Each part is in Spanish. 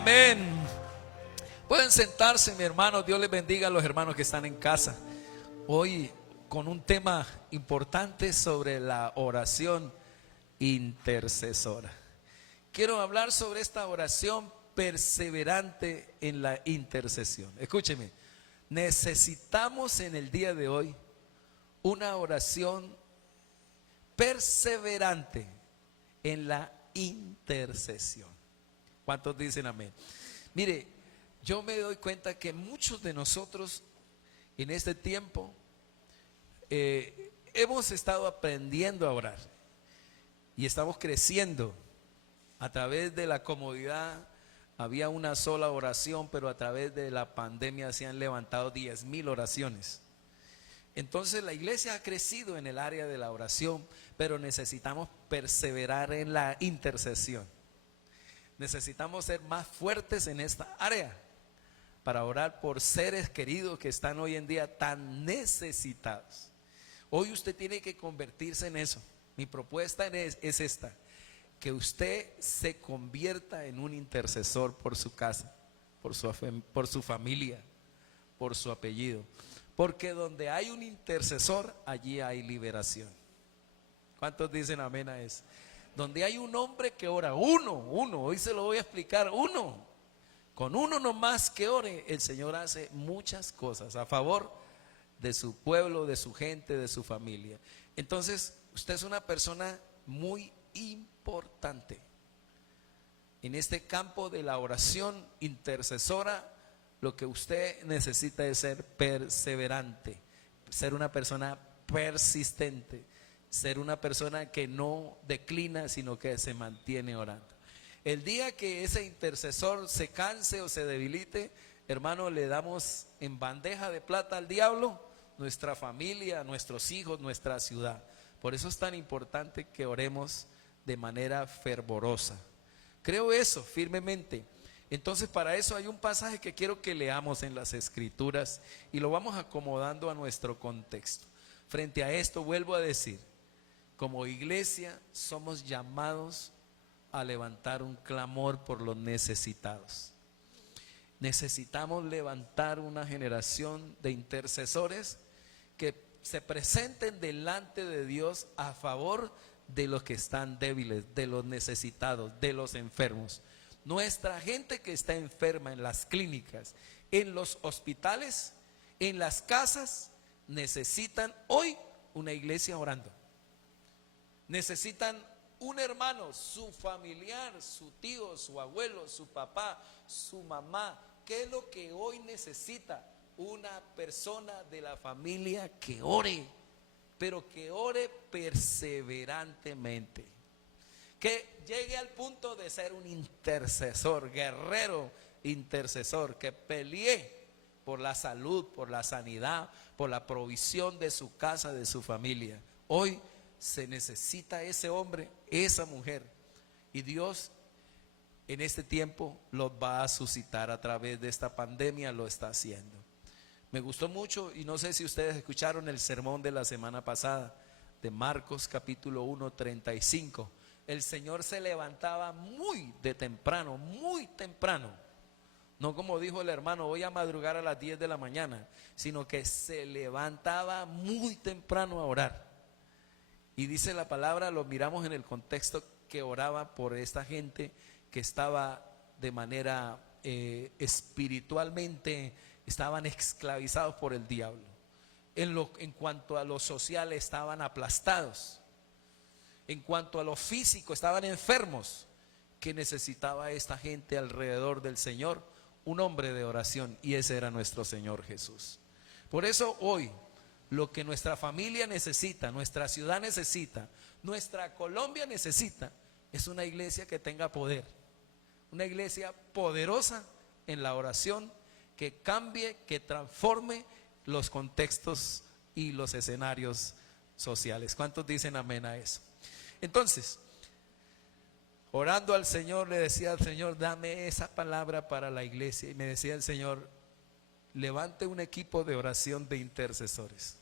Amén. Pueden sentarse, mi hermano. Dios les bendiga a los hermanos que están en casa. Hoy con un tema importante sobre la oración intercesora. Quiero hablar sobre esta oración perseverante en la intercesión. Escúcheme, necesitamos en el día de hoy una oración perseverante en la intercesión. ¿Cuántos dicen amén? Mire, yo me doy cuenta que muchos de nosotros en este tiempo hemos estado aprendiendo a orar y estamos creciendo a través de la comodidad. Había una sola oración, pero a través de la pandemia se han levantado 10,000 oraciones. Entonces la iglesia ha crecido en el área de la oración, pero necesitamos perseverar en la intercesión. Necesitamos ser más fuertes en esta área para orar por seres queridos que están hoy en día tan necesitados. Hoy usted tiene que convertirse en eso. Mi propuesta es esta: que usted se convierta en un intercesor por su casa, por su familia, por su apellido. Porque donde hay un intercesor, allí hay liberación. ¿Cuántos dicen amén a eso? Donde hay un hombre que ora, uno, hoy se lo voy a explicar, con uno nomás que ore, el Señor hace muchas cosas a favor de su pueblo, de su gente, de su familia. Entonces, usted es una persona muy importante en este campo de la oración intercesora. Lo que usted necesita es ser perseverante, ser una persona persistente, ser una persona que no declina, sino que se mantiene orando. El día que ese intercesor se canse o se debilite, hermano, le damos en bandeja de plata al diablo nuestra familia, nuestros hijos, nuestra ciudad. Por eso es tan importante que oremos de manera fervorosa. Creo eso firmemente. Entonces, para eso hay un pasaje que quiero que leamos en las Escrituras y lo vamos acomodando a nuestro contexto. Frente a esto, vuelvo a decir, como iglesia somos llamados a levantar un clamor por los necesitados. Necesitamos levantar una generación de intercesores que se presenten delante de Dios a favor de los que están débiles, de los necesitados, de los enfermos. Nuestra gente que está enferma en las clínicas, en los hospitales, en las casas, necesitan hoy una iglesia orando. Necesitan un hermano, su familiar, su tío, su abuelo, su papá, su mamá. ¿Qué es lo que hoy necesita? Una persona de la familia que ore, pero que ore perseverantemente. Que llegue al punto de ser un intercesor, guerrero intercesor, que pelee por la salud, por la sanidad, por la provisión de su casa, de su familia. Hoy se necesita ese hombre, esa mujer, y Dios en este tiempo los va a suscitar a través de esta pandemia, lo está haciendo. Me gustó mucho, y no sé si ustedes escucharon el sermón de la semana pasada de Marcos capítulo 1, 35. El Señor se levantaba muy temprano, no como dijo el hermano, voy a madrugar a las 10 de la mañana, sino que se levantaba muy temprano a orar. Y dice la palabra, lo miramos en el contexto, que oraba por esta gente que estaba de manera espiritualmente, estaban esclavizados por el diablo. En cuanto a lo social, estaban aplastados. En cuanto a lo físico, estaban enfermos. Que necesitaba esta gente alrededor del Señor? Un hombre de oración, y ese era nuestro Señor Jesús. Por eso hoy, lo que nuestra familia necesita, nuestra ciudad necesita, nuestra Colombia necesita, es una iglesia que tenga poder, una iglesia poderosa en la oración, que cambie, que transforme los contextos y los escenarios sociales. ¿Cuántos dicen amén a eso? Entonces, orando al Señor, le decía al Señor, dame esa palabra para la iglesia. Y me decía el Señor, levante un equipo de oración de intercesores.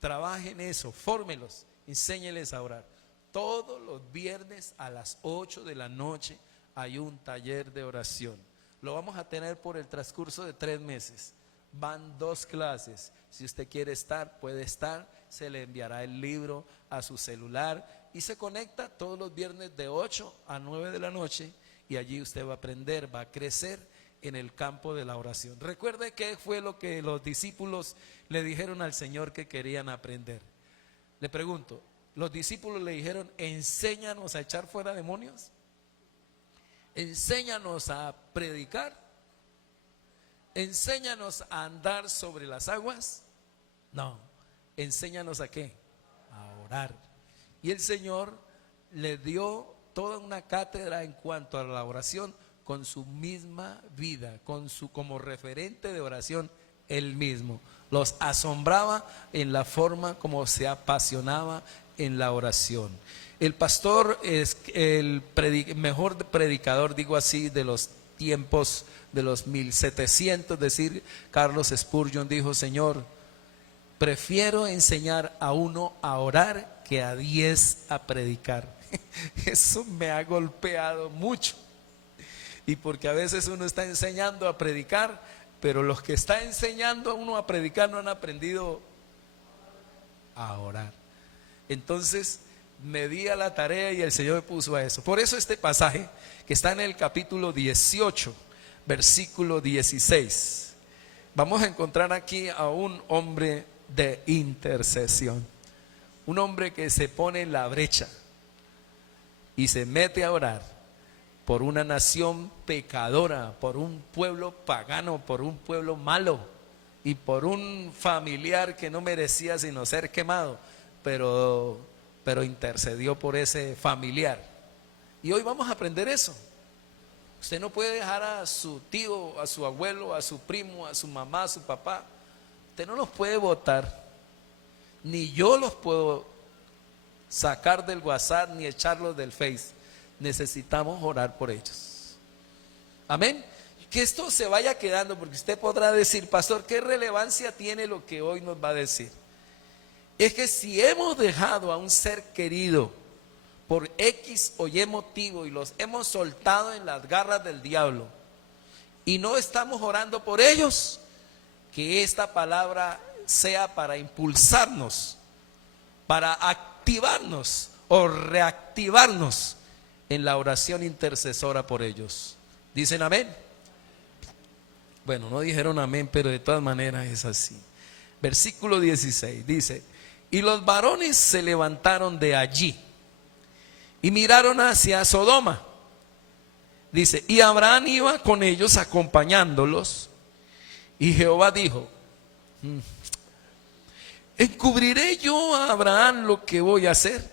Trabajen eso, fórmelos, enséñeles a orar. Todos los viernes a las 8 de la noche hay un taller de oración. Lo vamos a tener por el transcurso de 3 meses. Van 2 clases. Si usted quiere estar, puede estar. Se le enviará el libro a su celular y se conecta todos los viernes de 8 a 9 de la noche y allí usted va a aprender, va a crecer en el campo de la oración. Recuerde qué fue lo que los discípulos le dijeron al Señor que querían aprender. Le pregunto, los discípulos le dijeron: enséñanos a echar fuera demonios, enséñanos a predicar, enséñanos a andar sobre las aguas. No, enséñanos a qué, a orar. Y el Señor le dio toda una cátedra en cuanto a la oración, con su misma vida, como referente de oración, él mismo. Los asombraba en la forma como se apasionaba en la oración. El pastor es el mejor predicador, digo así, de los tiempos de los 1700, es decir, Carlos Spurgeon dijo: Señor, prefiero enseñar a uno a orar que a 10 a predicar. Eso me ha golpeado mucho. Y porque a veces uno está enseñando a predicar, pero los que está enseñando a uno a predicar no han aprendido a orar. Entonces me di a la tarea y el Señor me puso a eso. Por eso este pasaje que está en el capítulo 18, versículo 16, vamos a encontrar aquí a un hombre de intercesión, un hombre que se pone en la brecha y se mete a orar por una nación pecadora, por un pueblo pagano, por un pueblo malo y por un familiar que no merecía sino ser quemado, pero intercedió por ese familiar. Y hoy vamos a aprender eso. Usted no puede dejar a su tío, a su abuelo, a su primo, a su mamá, a su papá. Usted no los puede botar, ni yo los puedo sacar del WhatsApp ni echarlos del Face. Necesitamos orar por ellos. Amén. Que esto se vaya quedando, porque usted podrá decir: pastor, ¿qué relevancia tiene lo que hoy nos va a decir? Es que si hemos dejado a un ser querido por X o Y motivo y los hemos soltado en las garras del diablo y no estamos orando por ellos, que esta palabra sea para impulsarnos, para activarnos o reactivarnos en la oración intercesora por ellos. ¿Dicen amén? Bueno, no dijeron amén, pero de todas maneras es así. Versículo 16 dice: y los varones se levantaron de allí y miraron hacia Sodoma. Dice: y Abraham iba con ellos acompañándolos. Y Jehová dijo: ¿encubriré yo a Abraham lo que voy a hacer?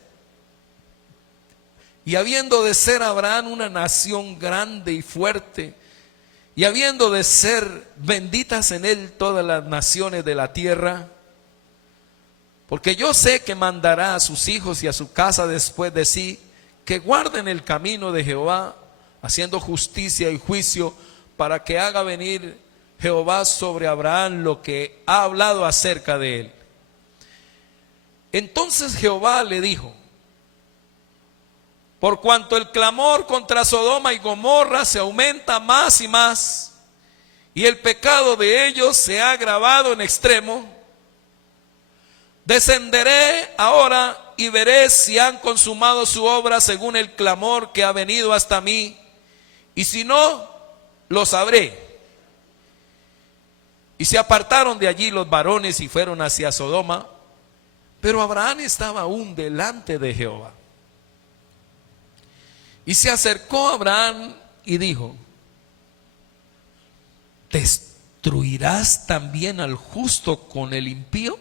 Y habiendo de ser Abraham una nación grande y fuerte, y habiendo de ser benditas en él todas las naciones de la tierra, porque yo sé que mandará a sus hijos y a su casa después de sí, que guarden el camino de Jehová, haciendo justicia y juicio, para que haga venir Jehová sobre Abraham lo que ha hablado acerca de él. Entonces Jehová le dijo: por cuanto el clamor contra Sodoma y Gomorra se aumenta más y más, y el pecado de ellos se ha agravado en extremo, descenderé ahora y veré si han consumado su obra según el clamor que ha venido hasta mí, y si no, lo sabré. Y se apartaron de allí los varones y fueron hacia Sodoma, pero Abraham estaba aún delante de Jehová. Y se acercó a Abraham y dijo: ¿destruirás también al justo con el impío?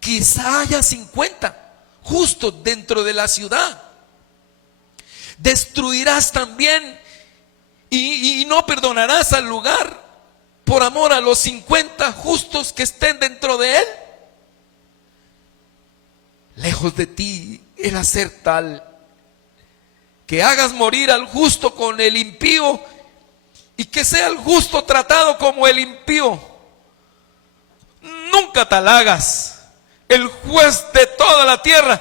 Quizá haya 50 justos dentro de la ciudad. ¿Destruirás también y no perdonarás al lugar por amor a los 50 justos que estén dentro de él? Lejos de ti el hacer tal, que hagas morir al justo con el impío, y que sea el justo tratado como el impío. Nunca tal hagas. El juez de toda la tierra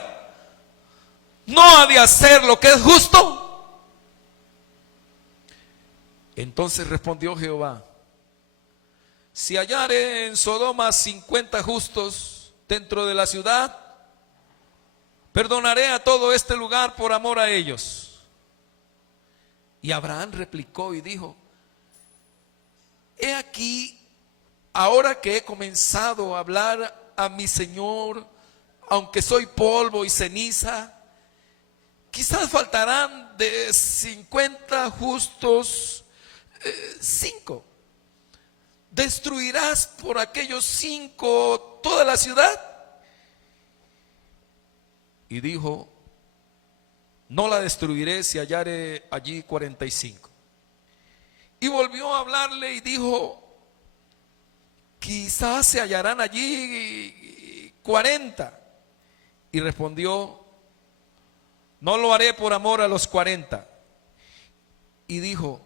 no ha de hacer lo que es justo. Entonces respondió Jehová: si hallare en Sodoma 50 justos dentro de la ciudad, perdonaré a todo este lugar por amor a ellos. Y Abraham replicó y dijo: he aquí, ahora que he comenzado a hablar a mi Señor, aunque soy polvo y ceniza, quizás faltarán de 50 justos 5. ¿Destruirás por aquellos 5 toda la ciudad? Y dijo: no la destruiré si hallare allí 45. Y volvió a hablarle y dijo: quizás se hallarán allí 40. Y respondió: no lo haré por amor a los 40. Y dijo: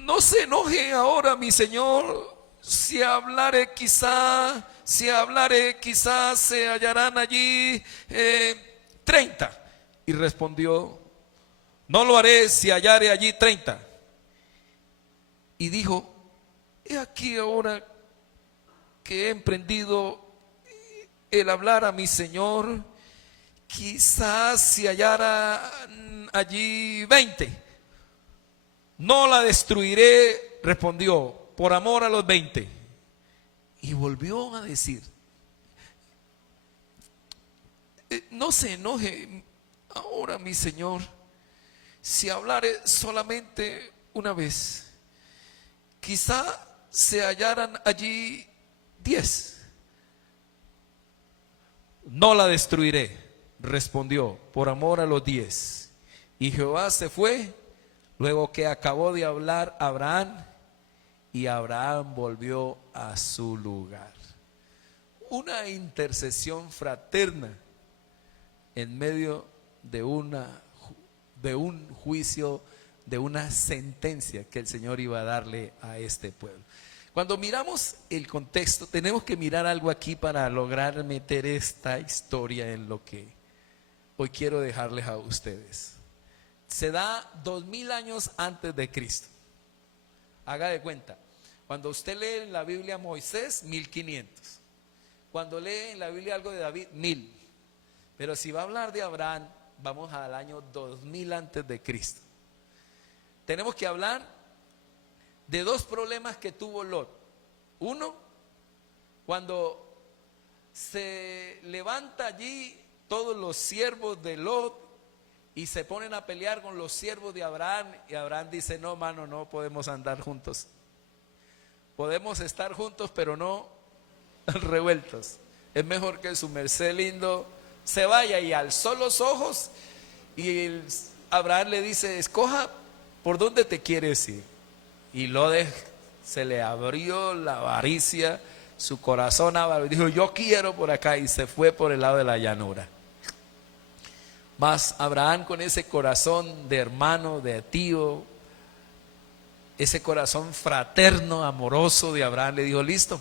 no se enoje ahora mi señor, si hablare quizás se hallarán allí 30. Y respondió: no lo haré si hallare allí 30. Y dijo: he aquí ahora que he emprendido el hablar a mi señor, quizás se hallara allí 20. No la destruiré, respondió, por amor a los 20. Y volvió a decir: no se enoje ahora mi señor, si hablare solamente una vez, quizá se hallaran allí 10. No la destruiré, respondió, por amor a los 10. Y Jehová se fue luego que acabó de hablar Abraham, y Abraham volvió a su lugar. Una intercesión fraterna en medio de un juicio, de una sentencia que el Señor iba a darle a este pueblo. Cuando miramos el contexto, tenemos que mirar algo aquí para lograr meter esta historia en lo que hoy quiero dejarles a ustedes. Se da 2000 años antes de Cristo. Haga de cuenta, cuando usted lee en la Biblia Moisés, 1500. Cuando lee en la Biblia algo de David, 1000. Pero si va a hablar de Abraham, vamos al año 2000 antes de Cristo. Tenemos que hablar de 2 problemas que tuvo Lot. Uno, cuando se levanta allí todos los siervos de Lot y se ponen a pelear con los siervos de Abraham, y Abraham dice: no, mano, no podemos andar juntos. Podemos estar juntos, pero no revueltos. Es mejor que su merced lindo se vaya. Y alzó los ojos y Abraham le dice: escoja por dónde te quieres ir. Y Lot se le abrió la avaricia, su corazón y dijo: yo quiero por acá, y se fue por el lado de la llanura. Mas Abraham, con ese corazón de hermano, de tío, ese corazón fraterno, amoroso de Abraham, le dijo: listo,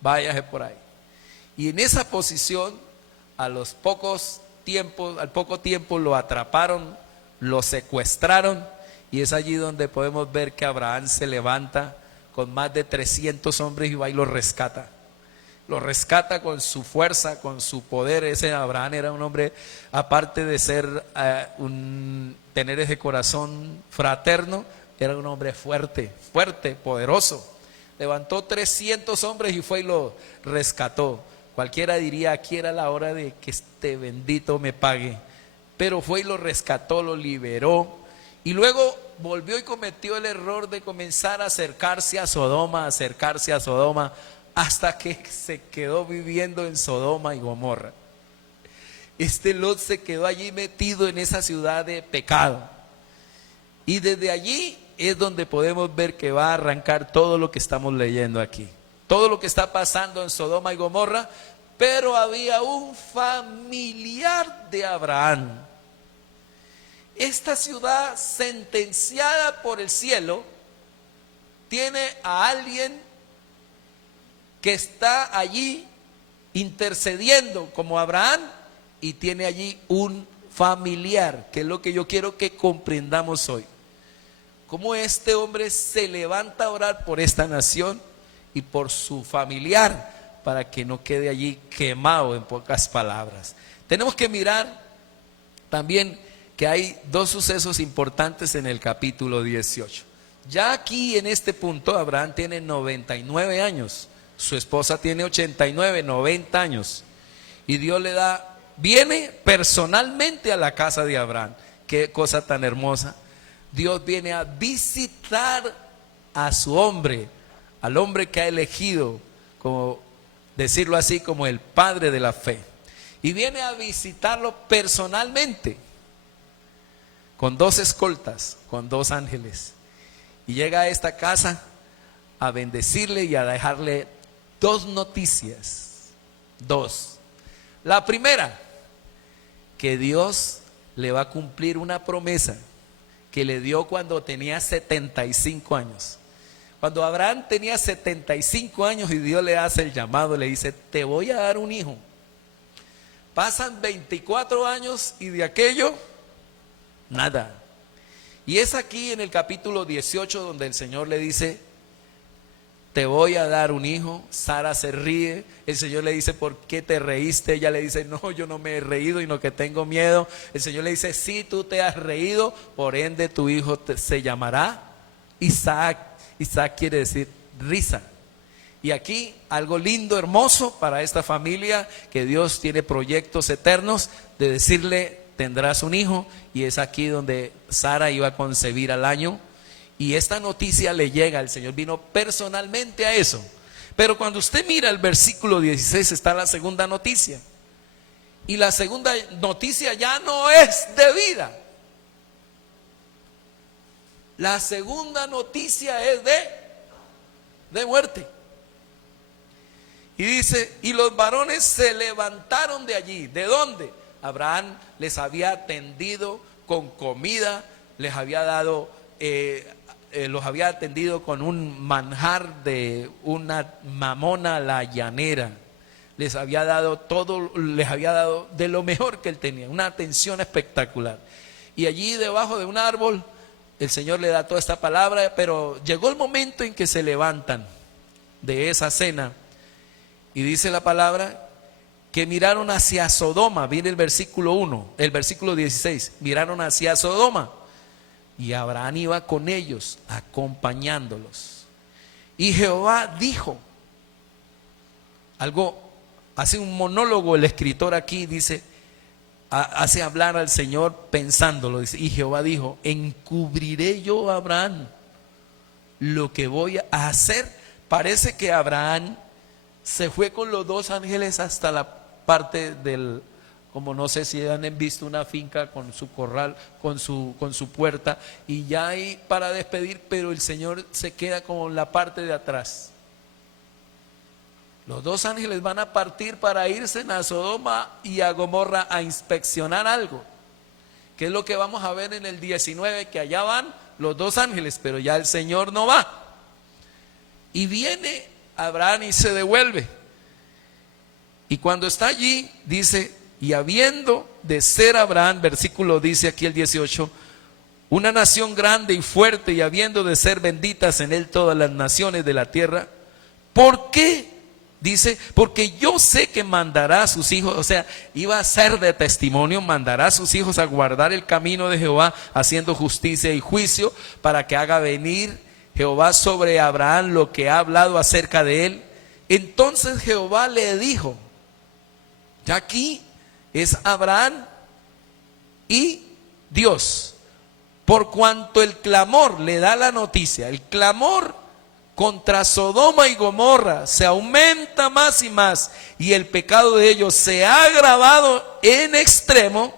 váyase por ahí. Y en esa posición, al poco tiempo lo atraparon, lo secuestraron, y es allí donde podemos ver que Abraham se levanta con más de 300 hombres y va y lo rescata. Lo rescata con su fuerza, con su poder. Ese Abraham era un hombre, aparte de ser tener ese corazón fraterno, era un hombre fuerte, poderoso. Levantó 300 hombres y fue y lo rescató. Cualquiera diría: aquí era la hora de que este bendito me pague. Pero fue y lo rescató, lo liberó. Y luego volvió y cometió el error de comenzar a acercarse a Sodoma, hasta que se quedó viviendo en Sodoma y Gomorra. Este Lot se quedó allí metido en esa ciudad de pecado. Y desde allí es donde podemos ver que va a arrancar todo lo que estamos leyendo aquí. Todo lo que está pasando en Sodoma y Gomorra. Pero había un familiar de Abraham. Esta ciudad, sentenciada por el cielo, tiene a alguien que está allí intercediendo como Abraham, y tiene allí un familiar, que es lo que yo quiero que comprendamos hoy. cómo este hombre se levanta a orar por esta nación y por su familiar, para que no quede allí quemado, en pocas palabras. Tenemos que mirar también que hay dos sucesos importantes en el capítulo 18. Ya aquí en este punto Abraham tiene 99 años, su esposa tiene 89, 90 años, y Dios le da, viene personalmente a la casa de Abraham. Qué cosa tan hermosa. Dios viene a visitar a su hombre, al hombre que ha elegido, como decirlo así, como el padre de la fe, y viene a visitarlo personalmente con 2 escoltas, con 2 ángeles, y llega a esta casa a bendecirle y a dejarle 2 noticias. 2. La primera, que Dios le va a cumplir una promesa que le dio cuando tenía 75 años. Cuando Abraham tenía 75 años y Dios le hace el llamado, le dice: te voy a dar un hijo. Pasan 24 años y de aquello nada. Y es aquí en el capítulo 18 donde el Señor le dice: te voy a dar un hijo. Sara se ríe. El Señor le dice: ¿por qué te reíste? Ella le dice: no, yo no me he reído, sino que tengo miedo. El Señor le dice: sí, tú te has reído, por ende tu hijo se llamará Isaac. Isaac quiere decir risa. Y aquí algo lindo, hermoso para esta familia, que Dios tiene proyectos eternos de decirle: tendrás un hijo. Y es aquí donde Sara iba a concebir al año. Y esta noticia le llega, el Señor vino personalmente a eso. Pero cuando usted mira el versículo 16 está la segunda noticia. Y la segunda noticia ya no es de vida. La segunda noticia es de muerte. Y dice: y los varones se levantaron de allí. ¿De dónde? Abraham les había atendido con comida, les había dado, los había atendido con un manjar de una mamona a la llanera. Les había dado todo, les había dado de lo mejor que él tenía, una atención espectacular. Y allí debajo de un árbol el Señor le da toda esta palabra, pero llegó el momento en que se levantan de esa cena. Y dice la palabra que miraron hacia Sodoma. Viene el versículo 1, el versículo 16. Miraron hacia Sodoma. Y Abraham iba con ellos, acompañándolos. Y Jehová dijo algo, hace un monólogo el escritor aquí, dice, hace hablar al Señor pensándolo. Dice: y Jehová dijo: encubriré yo a Abraham lo que voy a hacer. Parece que Abraham se fue con los 2 ángeles hasta la parte del, como no sé si han visto una finca con su corral, con su puerta, y ya hay para despedir, pero el Señor se queda como en la parte de atrás. Los 2 ángeles van a partir para irse a Sodoma y a Gomorra a inspeccionar algo, que es lo que vamos a ver en el 19, que allá van los 2 ángeles, pero ya el Señor no va. Y viene Abraham y se devuelve. Y cuando está allí, dice: y habiendo de ser Abraham, versículo dice aquí el 18, una nación grande y fuerte, y habiendo de ser benditas en él todas las naciones de la tierra. ¿Por qué? Dice: porque yo sé que mandará a sus hijos, o sea, iba a ser de testimonio, mandará a sus hijos a guardar el camino de Jehová, haciendo justicia y juicio, para que haga venir Jehová sobre Abraham lo que ha hablado acerca de él. Entonces Jehová le dijo, ya aquí es Abraham y Dios, por cuanto el clamor, le da la noticia, el clamor contra Sodoma y Gomorra se aumenta más y más, y el pecado de ellos se ha agravado en extremo.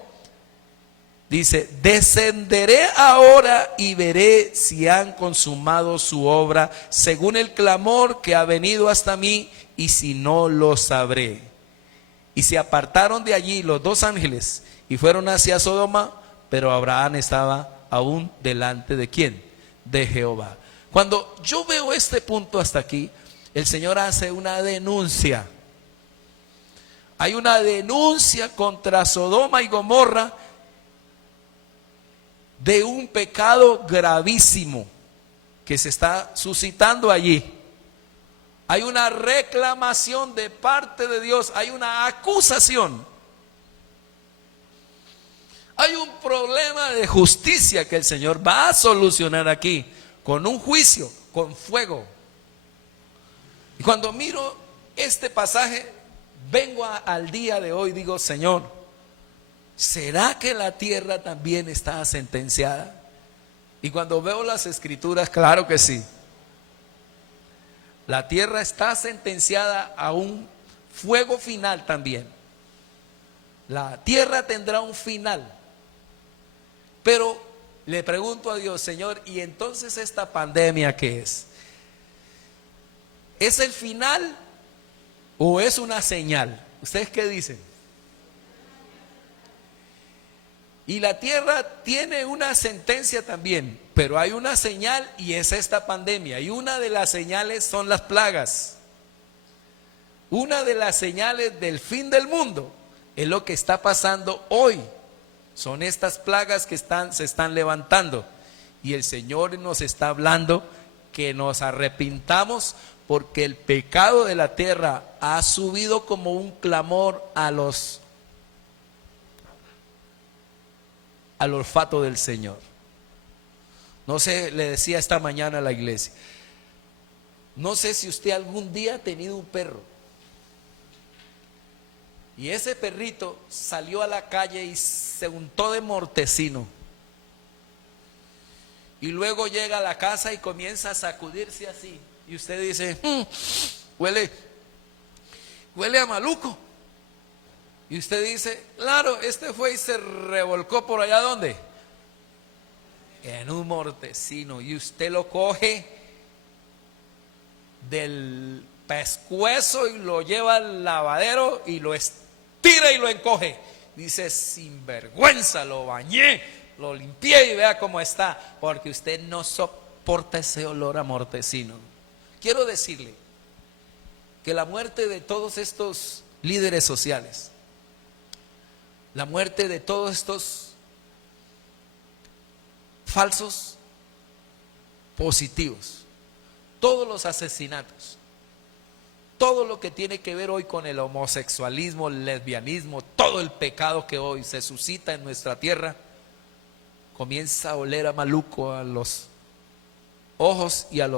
Dice: descenderé ahora y veré si han consumado su obra según el clamor que ha venido hasta mí, y si no, lo sabré. Y se apartaron de allí los 2 ángeles y fueron hacia Sodoma, pero Abraham estaba aún delante de ¿quién? De Jehová. Cuando yo veo este punto hasta aquí, el Señor hace una denuncia. Hay una denuncia contra Sodoma y Gomorra, de un pecado gravísimo que se está suscitando allí. Hay una reclamación de parte de Dios, hay una acusación. Hay un problema de justicia que el Señor va a solucionar aquí, con un juicio, con fuego. Y cuando miro este pasaje, vengo al día de hoy, digo, Señor, ¿será que la tierra también está sentenciada? Y cuando veo las escrituras, claro que sí. La tierra está sentenciada a un fuego final también. La tierra tendrá un final. Pero le pregunto a Dios, Señor, ¿y entonces esta pandemia qué es? ¿Es el final o es una señal? ¿Ustedes qué dicen? Y la tierra tiene una sentencia también, pero hay una señal y es esta pandemia. Y una de las señales son las plagas. Una de las señales del fin del mundo es lo que está pasando hoy. Son estas plagas que se están levantando. Y el Señor nos está hablando que nos arrepintamos porque el pecado de la tierra ha subido como un clamor al olfato del Señor. No sé, le decía esta mañana a la iglesia, no sé si usted algún día ha tenido un perro y ese perrito salió a la calle y se untó de mortecino y luego llega a la casa y comienza a sacudirse así y usted dice, huele a maluco. Y usted dice, claro, este fue y se revolcó por allá, ¿dónde? En un mortecino. Y usted lo coge del pescuezo y lo lleva al lavadero y lo estira y lo encoge. Dice, sinvergüenza, lo bañé, lo limpié y vea cómo está. Porque usted no soporta ese olor a mortecino. Quiero decirle que la muerte de todos estos líderes sociales, la muerte de todos estos falsos positivos, todos los asesinatos, todo lo que tiene que ver hoy con el homosexualismo, el lesbianismo, todo el pecado que hoy se suscita en nuestra tierra, comienza a oler a maluco a los ojos y al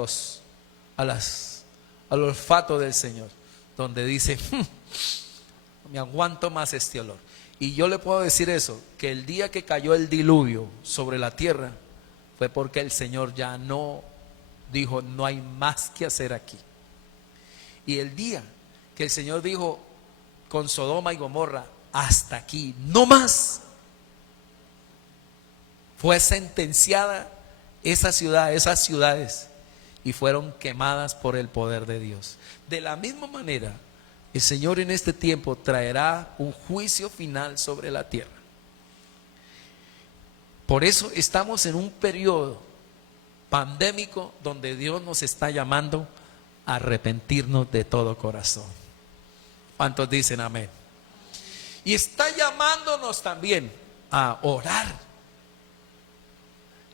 olfato del Señor, donde dice, me aguanto más este olor. Y yo le puedo decir eso, que el día que cayó el diluvio sobre la tierra fue porque el Señor ya no dijo, no hay más que hacer aquí. Y el día que el Señor dijo con Sodoma y Gomorra, hasta aquí, no más, fue sentenciada esa ciudad, esas ciudades, y fueron quemadas por el poder de Dios. De la misma manera, el Señor en este tiempo traerá un juicio final sobre la tierra. Por eso estamos en un periodo pandémico donde Dios nos está llamando a arrepentirnos de todo corazón. ¿Cuántos dicen amén? Y está llamándonos también a orar.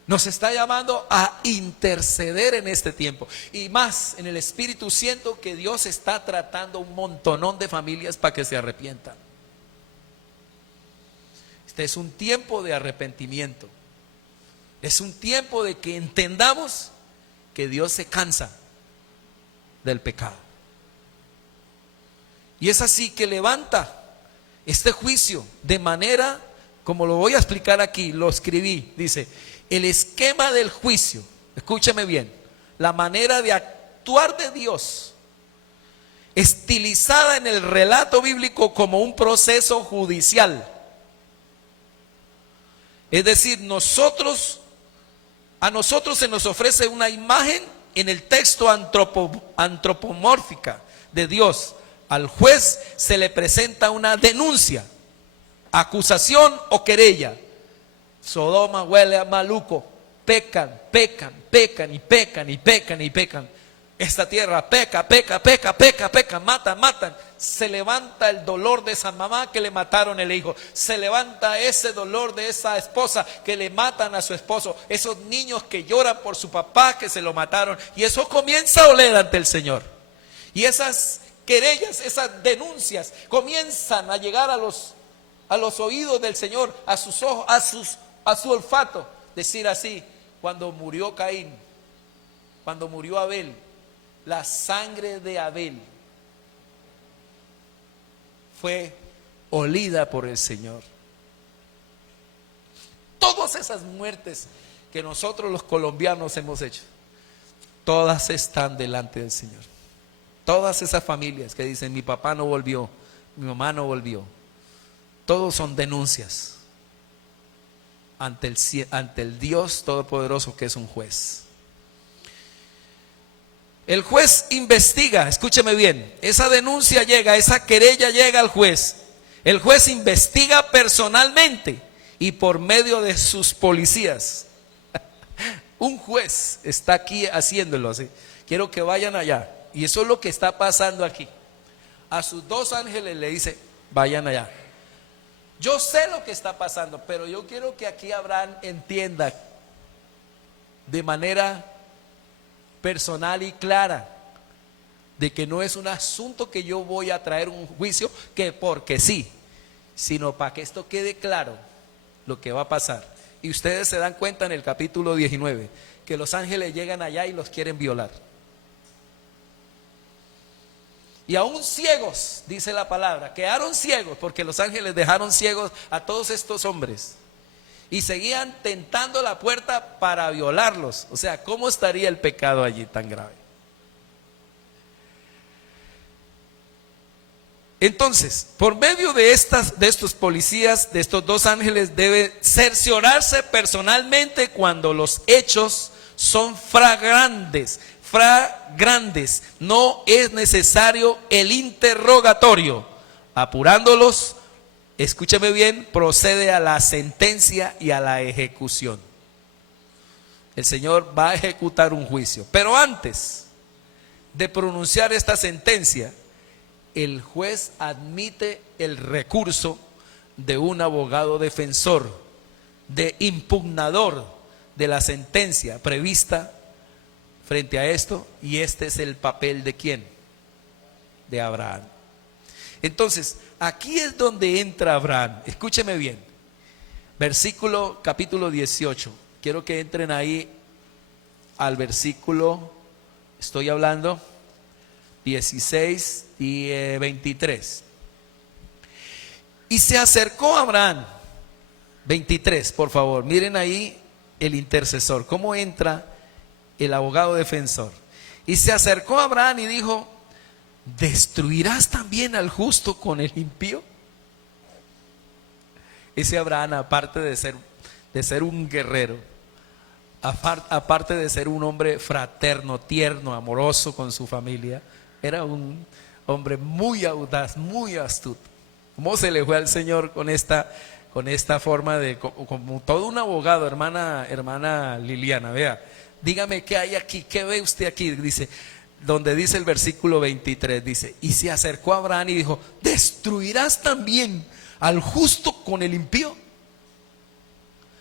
Nos está llamando a interceder en este tiempo. Y más, en el Espíritu siento que Dios está tratando un montonón de familias para que se arrepientan. Este es un tiempo de arrepentimiento. Es un tiempo de que entendamos que Dios se cansa del pecado. Y es así que levanta este juicio de manera, como lo voy a explicar aquí, lo escribí, dice, el esquema del juicio, escúcheme bien, la manera de actuar de Dios, estilizada en el relato bíblico como un proceso judicial. Es decir, a nosotros se nos ofrece una imagen en el texto antropomórfica de Dios. Al juez se le presenta una denuncia, acusación o querella. Sodoma huele a maluco, pecan y pecan. Esta tierra peca, matan, se levanta el dolor de esa mamá que le mataron el hijo, se levanta ese dolor de esa esposa que le matan a su esposo, esos niños que lloran por su papá que se lo mataron, y eso comienza a oler ante el Señor. Y esas querellas, esas denuncias comienzan a llegar a los oídos del Señor, a sus ojos, a su olfato. Decir así: cuando murió Caín, cuando murió Abel, la sangre de Abel fue olida por el Señor. Todas esas muertes que nosotros los colombianos hemos hecho, todas están delante del Señor. Todas esas familias que dicen: mi papá no volvió, mi mamá no volvió, todos son denuncias ante el Dios Todopoderoso, que es un juez. El juez investiga, escúcheme bien, esa denuncia llega, esa querella llega al juez. El juez investiga personalmente y por medio de sus policías. Un juez está aquí haciéndolo así. Quiero que vayan allá. Y eso es lo que está pasando aquí. A sus dos ángeles le dice: vayan allá. Yo sé lo que está pasando, pero yo quiero que aquí Abraham entienda de manera personal y clara de que no es un asunto que yo voy a traer un juicio que porque sí, sino para que esto quede claro lo que va a pasar. Y ustedes se dan cuenta en el capítulo 19 que los ángeles llegan allá y los quieren violar. Y aún ciegos, dice la palabra, quedaron ciegos porque los ángeles dejaron ciegos a todos estos hombres y seguían tentando la puerta para violarlos. O sea, ¿cómo estaría el pecado allí tan grave? Entonces, por medio de estos policías, de estos dos ángeles, debe cerciorarse personalmente cuando los hechos son flagrantes. No es necesario el interrogatorio. Apurándolos, escúcheme bien, procede a la sentencia y a la ejecución. El Señor va a ejecutar un juicio, pero antes de pronunciar esta sentencia, el juez admite el recurso de un abogado defensor, de impugnador de la sentencia prevista frente a esto. Y este es el papel de ¿quién? De Abraham. Entonces, aquí es donde entra Abraham. Escúcheme bien. Capítulo 18. Quiero que entren ahí al versículo, estoy hablando 16 y 23. Y se acercó a Abraham, 23, por favor, miren ahí el intercesor, cómo entra el abogado defensor. Y se acercó a Abraham y dijo: ¿destruirás también al justo con el impío? Ese Abraham, aparte de ser un guerrero, aparte de ser un hombre fraterno, tierno, amoroso con su familia, era un hombre muy audaz, muy astuto. ¿Cómo se le fue al Señor con esta forma de, como todo un abogado? Hermana Liliana, vea, dígame qué hay aquí, qué ve usted aquí. Dice, donde dice el versículo 23, dice: y se acercó a Abraham y dijo: ¿destruirás también al justo con el impío?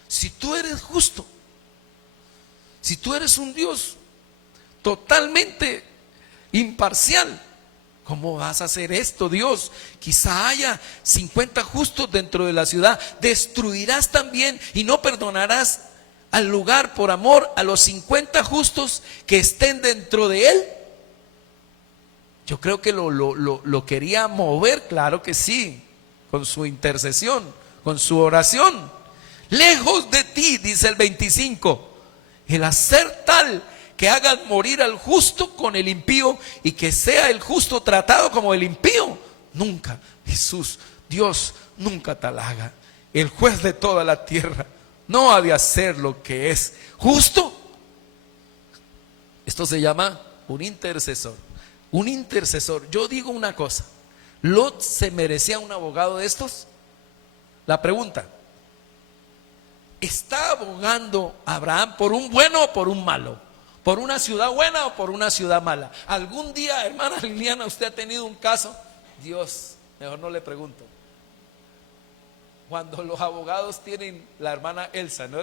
Si tú eres justo, si tú eres un Dios totalmente imparcial, ¿cómo vas a hacer esto, Dios? Quizá haya 50 justos dentro de la ciudad. ¿Destruirás también y no perdonarás al lugar por amor a los 50 justos que estén dentro de él? Yo creo que lo quería mover, claro que sí, con su intercesión, con su oración. Lejos de ti, dice el 25, el hacer tal que hagan morir al justo con el impío, y que sea el justo tratado como el impío. Nunca, Jesús, Dios, nunca tal haga. El juez de toda la tierra no ha de hacer lo que es justo. Esto se llama un intercesor. Un intercesor. Yo digo una cosa: ¿Lot se merecía un abogado de estos? La pregunta: ¿está abogando Abraham por un bueno o por un malo? ¿Por una ciudad buena o por una ciudad mala? ¿Algún día, hermana Liliana, usted ha tenido un caso Dios, mejor no le pregunto. Cuando los abogados tienen, la hermana Elsa, ¿no?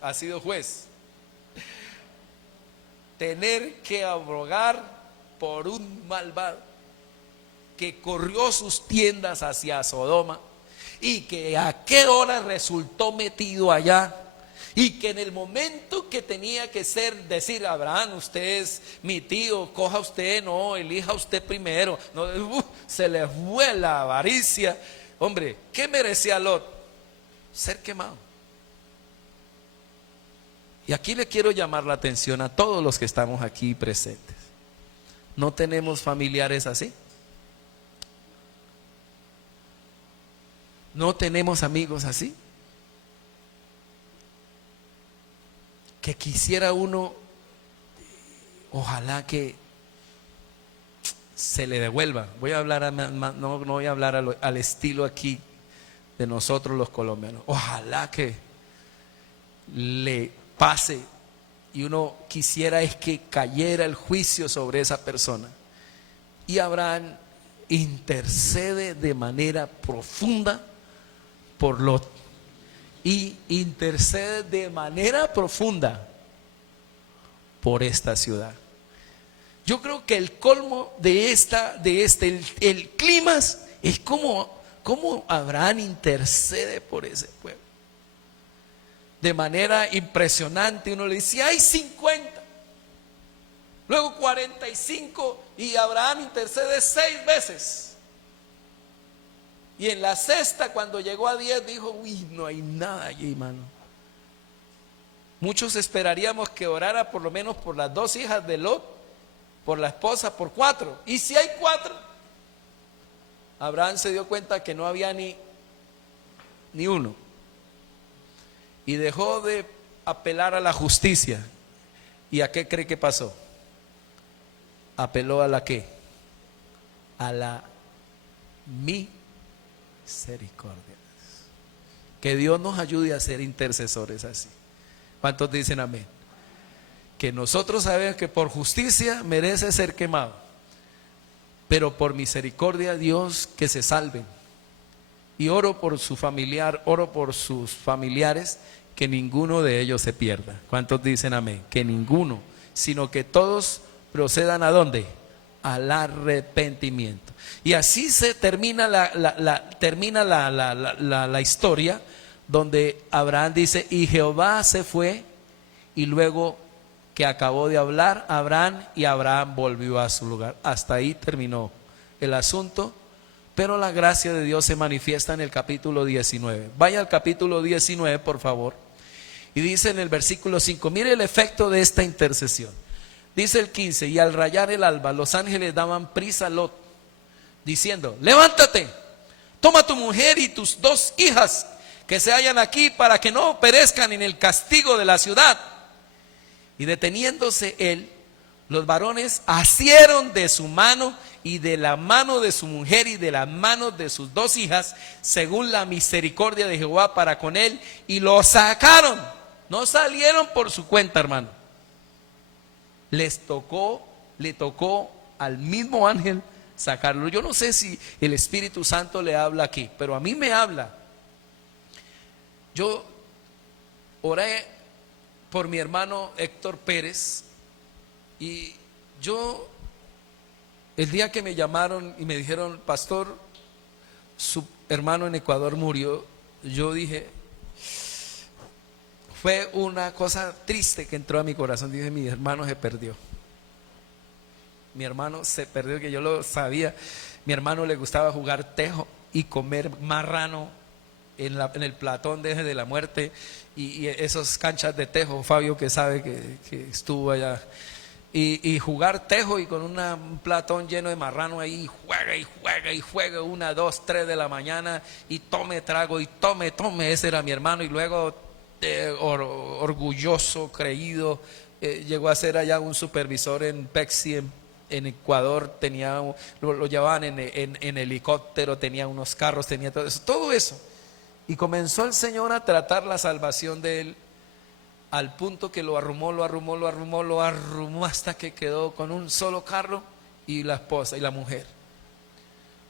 Ha sido juez. Tener que abogar por un malvado que corrió sus tiendas hacia Sodoma y que a qué hora resultó metido allá, y que en el momento que tenía que decir Abraham, usted es mi tío, coja usted, no, elija usted primero, no, se le fue la avaricia. Hombre, ¿qué merecía Lot? Ser quemado. Y aquí le quiero llamar la atención a todos los que estamos aquí presentes. ¿No tenemos familiares así? ¿No tenemos amigos así? Que quisiera uno, ojalá que se le devuelva. Voy a hablar, no voy a hablar al estilo aquí de nosotros los colombianos. Ojalá que le pase y uno quisiera es que cayera el juicio sobre esa persona. Y Abraham intercede de manera profunda por Lot, y intercede de manera profunda por esta ciudad. Yo creo que el colmo de el clímax es como Abraham intercede por ese pueblo. De manera impresionante, uno le dice, hay 50, luego 45, y Abraham intercede 6 veces. Y en la sexta, cuando llegó a 10, dijo, uy, no hay nada allí, hermano. Muchos esperaríamos que orara por lo menos por las 2 hijas de Lot, por la esposa, por 4. Y si hay 4, Abraham se dio cuenta que no había ni uno. Y dejó de apelar a la justicia. ¿Y a qué cree que pasó? Apeló a la ¿qué? A la misericordia. Que Dios nos ayude a ser intercesores así. ¿Cuántos dicen amén? Que nosotros sabemos que por justicia merece ser quemado, pero por misericordia Dios que se salven. Y oro por su familiar, oro por sus familiares, que ninguno de ellos se pierda. ¿Cuántos dicen amén? Que ninguno, sino que todos procedan ¿a dónde? Al arrepentimiento. Y así se termina la historia, donde Abraham dice, y Jehová se fue, y luego que acabó de hablar Abraham, y Abraham volvió a su lugar. Hasta ahí terminó el asunto. Pero la gracia de Dios se manifiesta en el capítulo 19. Vaya al capítulo 19, por favor. Y dice en el versículo 5, mire el efecto de esta intercesión. Dice el 15, y al rayar el alba, los ángeles daban prisa a Lot, diciendo, levántate, toma tu mujer y tus 2 hijas que se hallan aquí, para que no perezcan en el castigo de la ciudad. Y deteniéndose él, los varones asieron de su mano y de la mano de su mujer y de las manos de sus 2 hijas, según la misericordia de Jehová para con él, y lo sacaron. No salieron por su cuenta, hermano. Le tocó al mismo ángel sacarlo. Yo no sé si el Espíritu Santo le habla aquí, pero a mí me habla. Yo oré por mi hermano Héctor Pérez, y yo, el día que me llamaron y me dijeron, pastor, su hermano en Ecuador murió, yo dije, fue una cosa triste que entró a mi corazón. Dije, mi hermano se perdió. Mi hermano se perdió, que yo lo sabía. Mi hermano le gustaba jugar tejo y comer marrano en el platón de la muerte, y esas canchas de tejo, Fabio que sabe que estuvo allá. Y jugar tejo, y con un platón lleno de marrano ahí, juega, 1, 2, 3 de la mañana, y tome trago, y tome, ese era mi hermano. Y luego orgulloso, creído, llegó a ser allá un supervisor en Pepsi en Ecuador, lo llevaban en helicóptero, tenía unos carros, tenía todo eso. Y comenzó el Señor a tratar la salvación de él, al punto que lo arrumó hasta que quedó con un solo carro y la esposa y la mujer.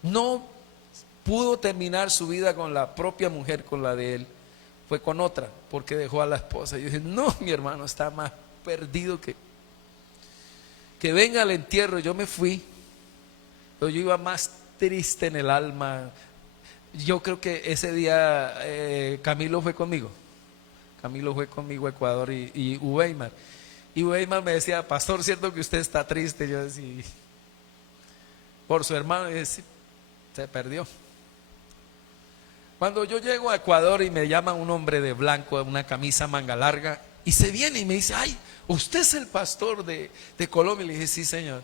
No pudo terminar su vida con la propia mujer, con la de él, fue con otra, porque dejó a la esposa. Yo dije, no, mi hermano está más perdido que venga al entierro. Yo me fui, pero yo iba más triste en el alma. Yo creo que ese día Camilo fue conmigo. Camilo fue conmigo a Ecuador y Uweimar. Y Uweimar me decía, pastor, ¿cierto que usted está triste? Yo decía, por su hermano, y decía, se perdió. Cuando yo llego a Ecuador y me llama un hombre de blanco, una camisa manga larga, y se viene y me dice, ay, usted es el pastor de Colombia. Le dije, sí, señor.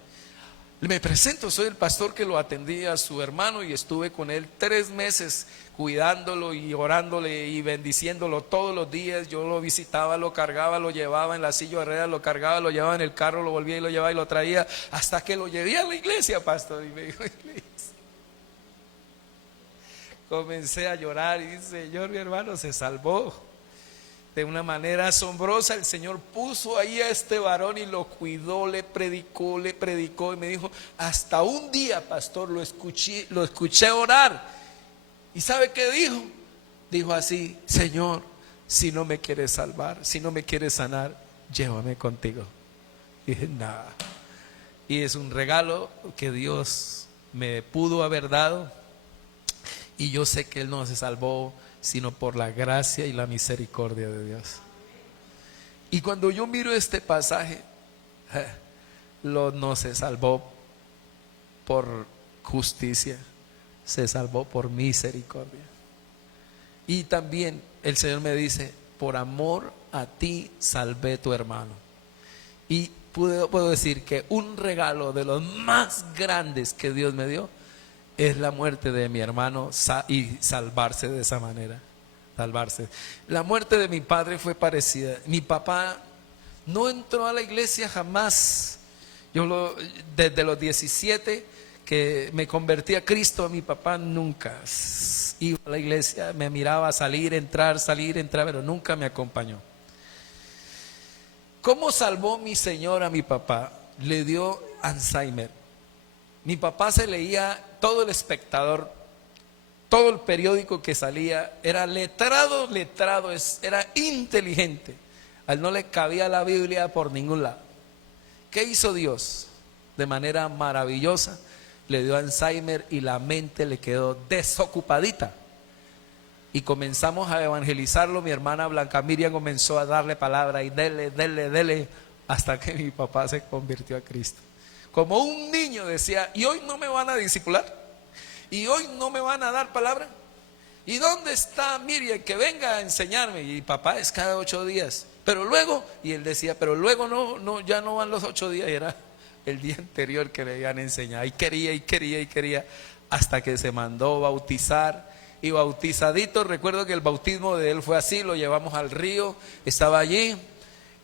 Me presento, soy el pastor que lo atendía a su hermano y estuve con él 3 meses cuidándolo y orándole y bendiciéndolo todos los días. Yo lo visitaba, lo cargaba, lo llevaba en la silla de ruedas, lo cargaba, lo llevaba en el carro, lo volvía y lo llevaba y lo traía hasta que lo llevé a la iglesia, pastor. Y me dijo, comencé a llorar y dice, Señor, mi hermano se salvó. De una manera asombrosa el Señor puso ahí a este varón y lo cuidó, le predicó y me dijo, hasta un día, pastor, lo escuché orar. ¿Y sabe qué dijo? Dijo así, Señor, si no me quieres salvar, si no me quieres sanar, llévame contigo. Y dije, nada. Y es un regalo que Dios me pudo haber dado. Y yo sé que Él no se salvó sino por la gracia y la misericordia de Dios. Y cuando yo miro este pasaje, no se salvó por justicia, se salvó por misericordia. Y también el Señor me dice, por amor a ti salvé tu hermano. Y puedo decir que un regalo de los más grandes que Dios me dio es la muerte de mi hermano y salvarse de esa manera. Salvarse. La muerte de mi padre fue parecida. Mi papá no entró a la iglesia jamás. Desde los 17 que me convertí a Cristo, mi papá nunca iba a la iglesia. Me miraba salir, entrar, pero nunca me acompañó. ¿Cómo salvó mi Señor a mi papá? Le dio Alzheimer. Mi papá se leía todo El Espectador, todo el periódico que salía, era letrado, era inteligente. A él no le cabía la Biblia por ningún lado. ¿Qué hizo Dios? De manera maravillosa, le dio Alzheimer y la mente le quedó desocupadita. Y comenzamos a evangelizarlo. Mi hermana Blanca Miriam comenzó a darle palabra y dele, hasta que mi papá se convirtió a Cristo. Como un niño decía, ¿y hoy no me van a discipular? ¿Y hoy no me van a dar palabra? ¿Y dónde está Miriam? Que venga a enseñarme. Y papá, es cada 8 días. Pero luego, y él decía, pero luego no, ya no van los 8 días. Y era el día anterior que le iban a enseñar. Y quería, hasta que se mandó bautizar. Y bautizadito, recuerdo que el bautismo de él fue así, lo llevamos al río, estaba allí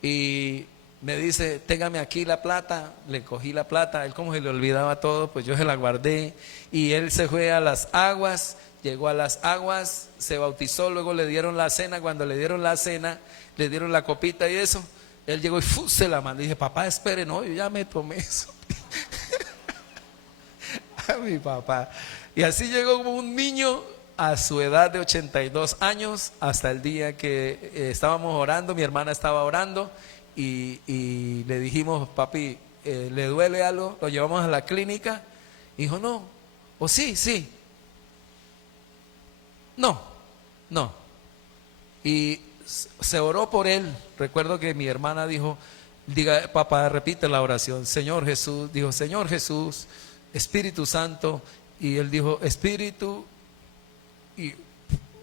y me dice, téngame aquí la plata. Le cogí la plata, él como se le olvidaba todo, pues yo se la guardé. Y él se fue a las aguas, llegó a las aguas, se bautizó, luego le dieron la cena. Cuando le dieron la cena, le dieron la copita y eso, él llegó y se la mandó. Y dije, papá, espere, no, yo ya me tomé eso. A mi papá. Y así llegó como un niño a su edad de 82 años, hasta el día que estábamos orando, mi hermana estaba orando. Y le dijimos, papi, ¿le duele algo? Lo llevamos a la clínica. Dijo, no. O sí. No. Y se oró por él. Recuerdo que mi hermana dijo, diga, papá, repite la oración. Señor Jesús, dijo, Señor Jesús, Espíritu Santo. Y él dijo, Espíritu, y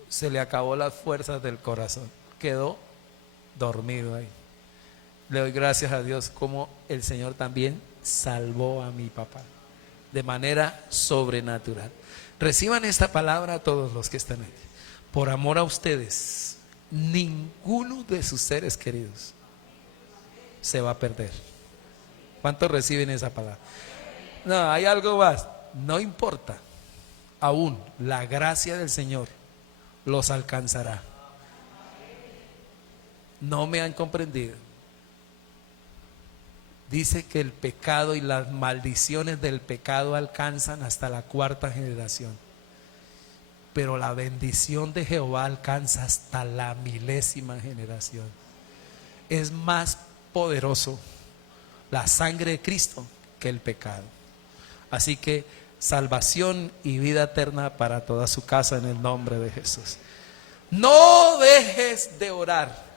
se le acabó las fuerzas del corazón. Quedó dormido ahí. Le doy gracias a Dios como el Señor también salvó a mi papá de manera sobrenatural. Reciban esta palabra a todos los que están aquí. Por amor a ustedes, ninguno de sus seres queridos se va a perder. ¿Cuántos reciben esa palabra? No, hay algo más. No importa. Aún la gracia del Señor los alcanzará. No me han comprendido. dice que el pecado y las maldiciones del pecado alcanzan hasta la 4ª generación. Pero la bendición de Jehová alcanza hasta la 1000ª generación. Es más poderoso la sangre de Cristo que el pecado. Así que salvación y vida eterna para toda su casa en el nombre de Jesús. No dejes de orar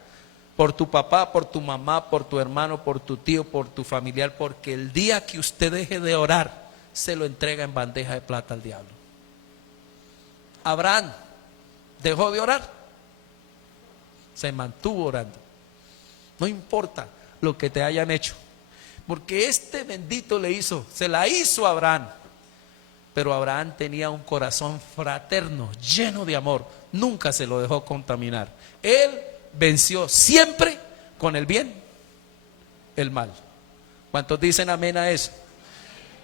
por tu papá, por tu mamá, por tu hermano, por tu tío, por tu familiar, porque el día que usted deje de orar, se lo entrega en bandeja de plata al diablo. Abraham dejó de orar, se mantuvo orando. No importa lo que te hayan hecho, porque este bendito se la hizo a Abraham. Pero Abraham tenía un corazón fraterno, lleno de amor. Nunca se lo dejó contaminar. Él venció siempre con el bien el mal. ¿Cuántos dicen amén a eso?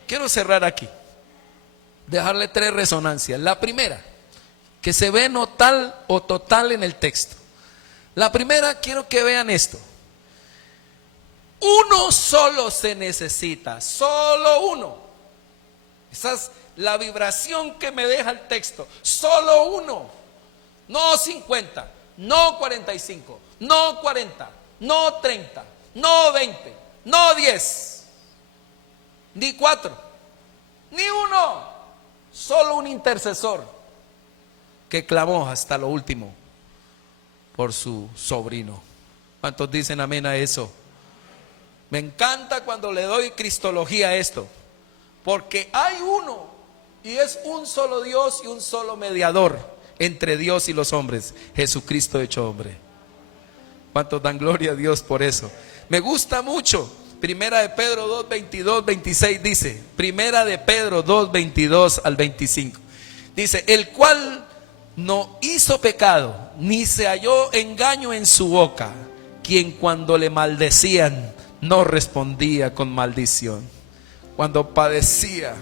Quiero cerrar aquí, dejarle 3 resonancias. La primera, que se ve notal o total en el texto. La primera, quiero que vean esto. Uno solo se necesita, solo uno. Esa es la vibración que me deja el texto. Solo uno, no 50, no 45, no 40, no 30, no 20, no 10, ni 4, ni uno. Solo un intercesor que clamó hasta lo último por su sobrino. ¿Cuántos dicen amén a eso? Me encanta cuando le doy cristología a esto, porque hay uno y es un solo Dios y un solo mediador entre Dios y los hombres, Jesucristo hecho hombre. ¿Cuántos dan gloria a Dios por eso? Me gusta mucho. Primera de Pedro 2, 22, 26 dice, Primera de Pedro 2, 22 al 25. Dice, el cual no hizo pecado, ni se halló engaño en su boca, quien cuando le maldecían, no respondía con maldición. Cuando padecía,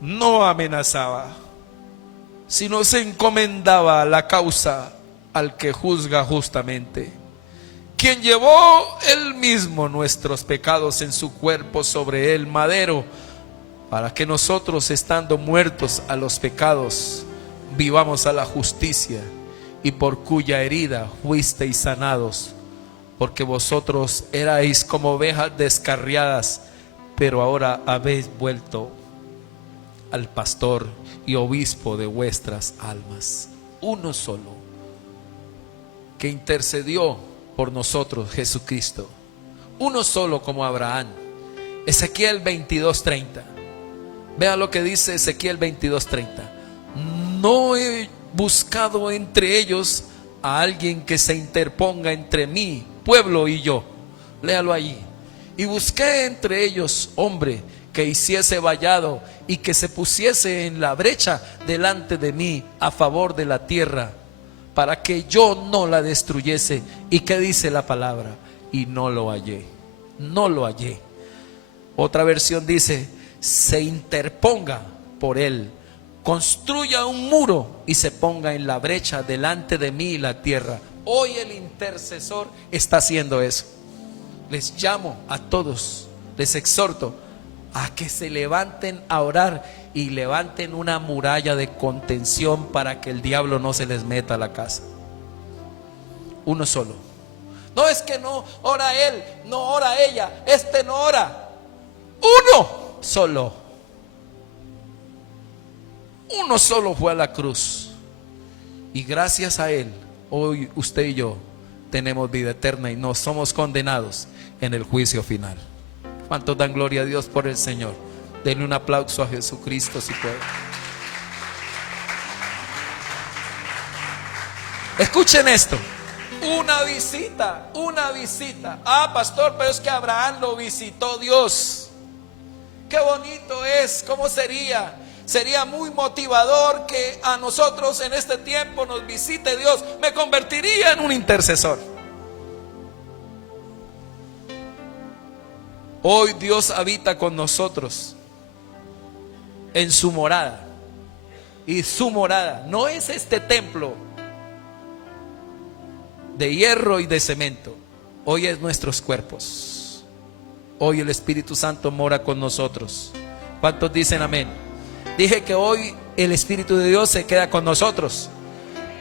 no amenazaba, sino se encomendaba la causa al que juzga justamente, quien llevó él mismo nuestros pecados en su cuerpo sobre el madero, para que nosotros, estando muertos a los pecados, vivamos a la justicia, y por cuya herida fuisteis sanados, porque vosotros erais como ovejas descarriadas, pero ahora habéis vuelto al pastor y obispo de vuestras almas. Uno solo, que intercedió por nosotros, Jesucristo. Uno solo como Abraham. Ezequiel 22:30. Vean lo que dice Ezequiel 22:30. No he buscado entre ellos a alguien que se interponga entre mí, pueblo, y yo. Léalo allí. Y busqué entre ellos hombre que hiciese vallado y que se pusiese en la brecha delante de mí a favor de la tierra, para que yo no la destruyese. ¿Y qué dice la palabra? Y no lo hallé. No lo hallé. Otra versión dice, se interponga por él, construya un muro y se ponga en la brecha delante de mí y la tierra. Hoy el intercesor está haciendo eso. Les llamo a todos, les exhorto a que se levanten a orar y levanten una muralla de contención para que el diablo no se les meta a la casa. Uno solo. No es que no ora él, no ora ella, no ora. Uno solo. Uno solo fue a la cruz. Y gracias a él, hoy usted y yo tenemos vida eterna y no somos condenados en el juicio final. ¿Cuántos dan gloria a Dios por el Señor? Denle un aplauso a Jesucristo si puede. Escuchen esto. Una visita. Ah, pastor, pero es que Abraham lo visitó Dios. Qué bonito es. ¿Cómo sería? Sería muy motivador que a nosotros en este tiempo nos visite Dios. Me convertiría en un intercesor. Hoy Dios habita con nosotros en su morada. Y su morada no es este templo, de hierro y de cemento. Hoy es nuestros cuerpos. Hoy el Espíritu Santo mora con nosotros. ¿Cuántos dicen amén? Dije que hoy el Espíritu de Dios se queda con nosotros.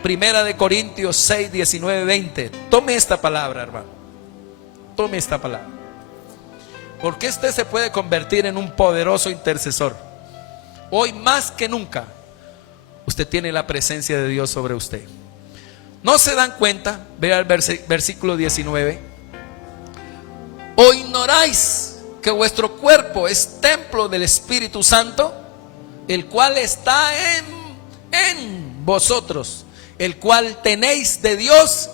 Primera de Corintios 6, 19, 20. Tome esta palabra, hermano. Tome esta palabra. Porque usted se puede convertir en un poderoso intercesor. Hoy más que nunca, usted tiene la presencia de Dios sobre usted. ¿No se dan cuenta? Vea el versículo 19. ¿O ignoráis que vuestro cuerpo es templo del Espíritu Santo, el cual está en vosotros, el cual tenéis de Dios,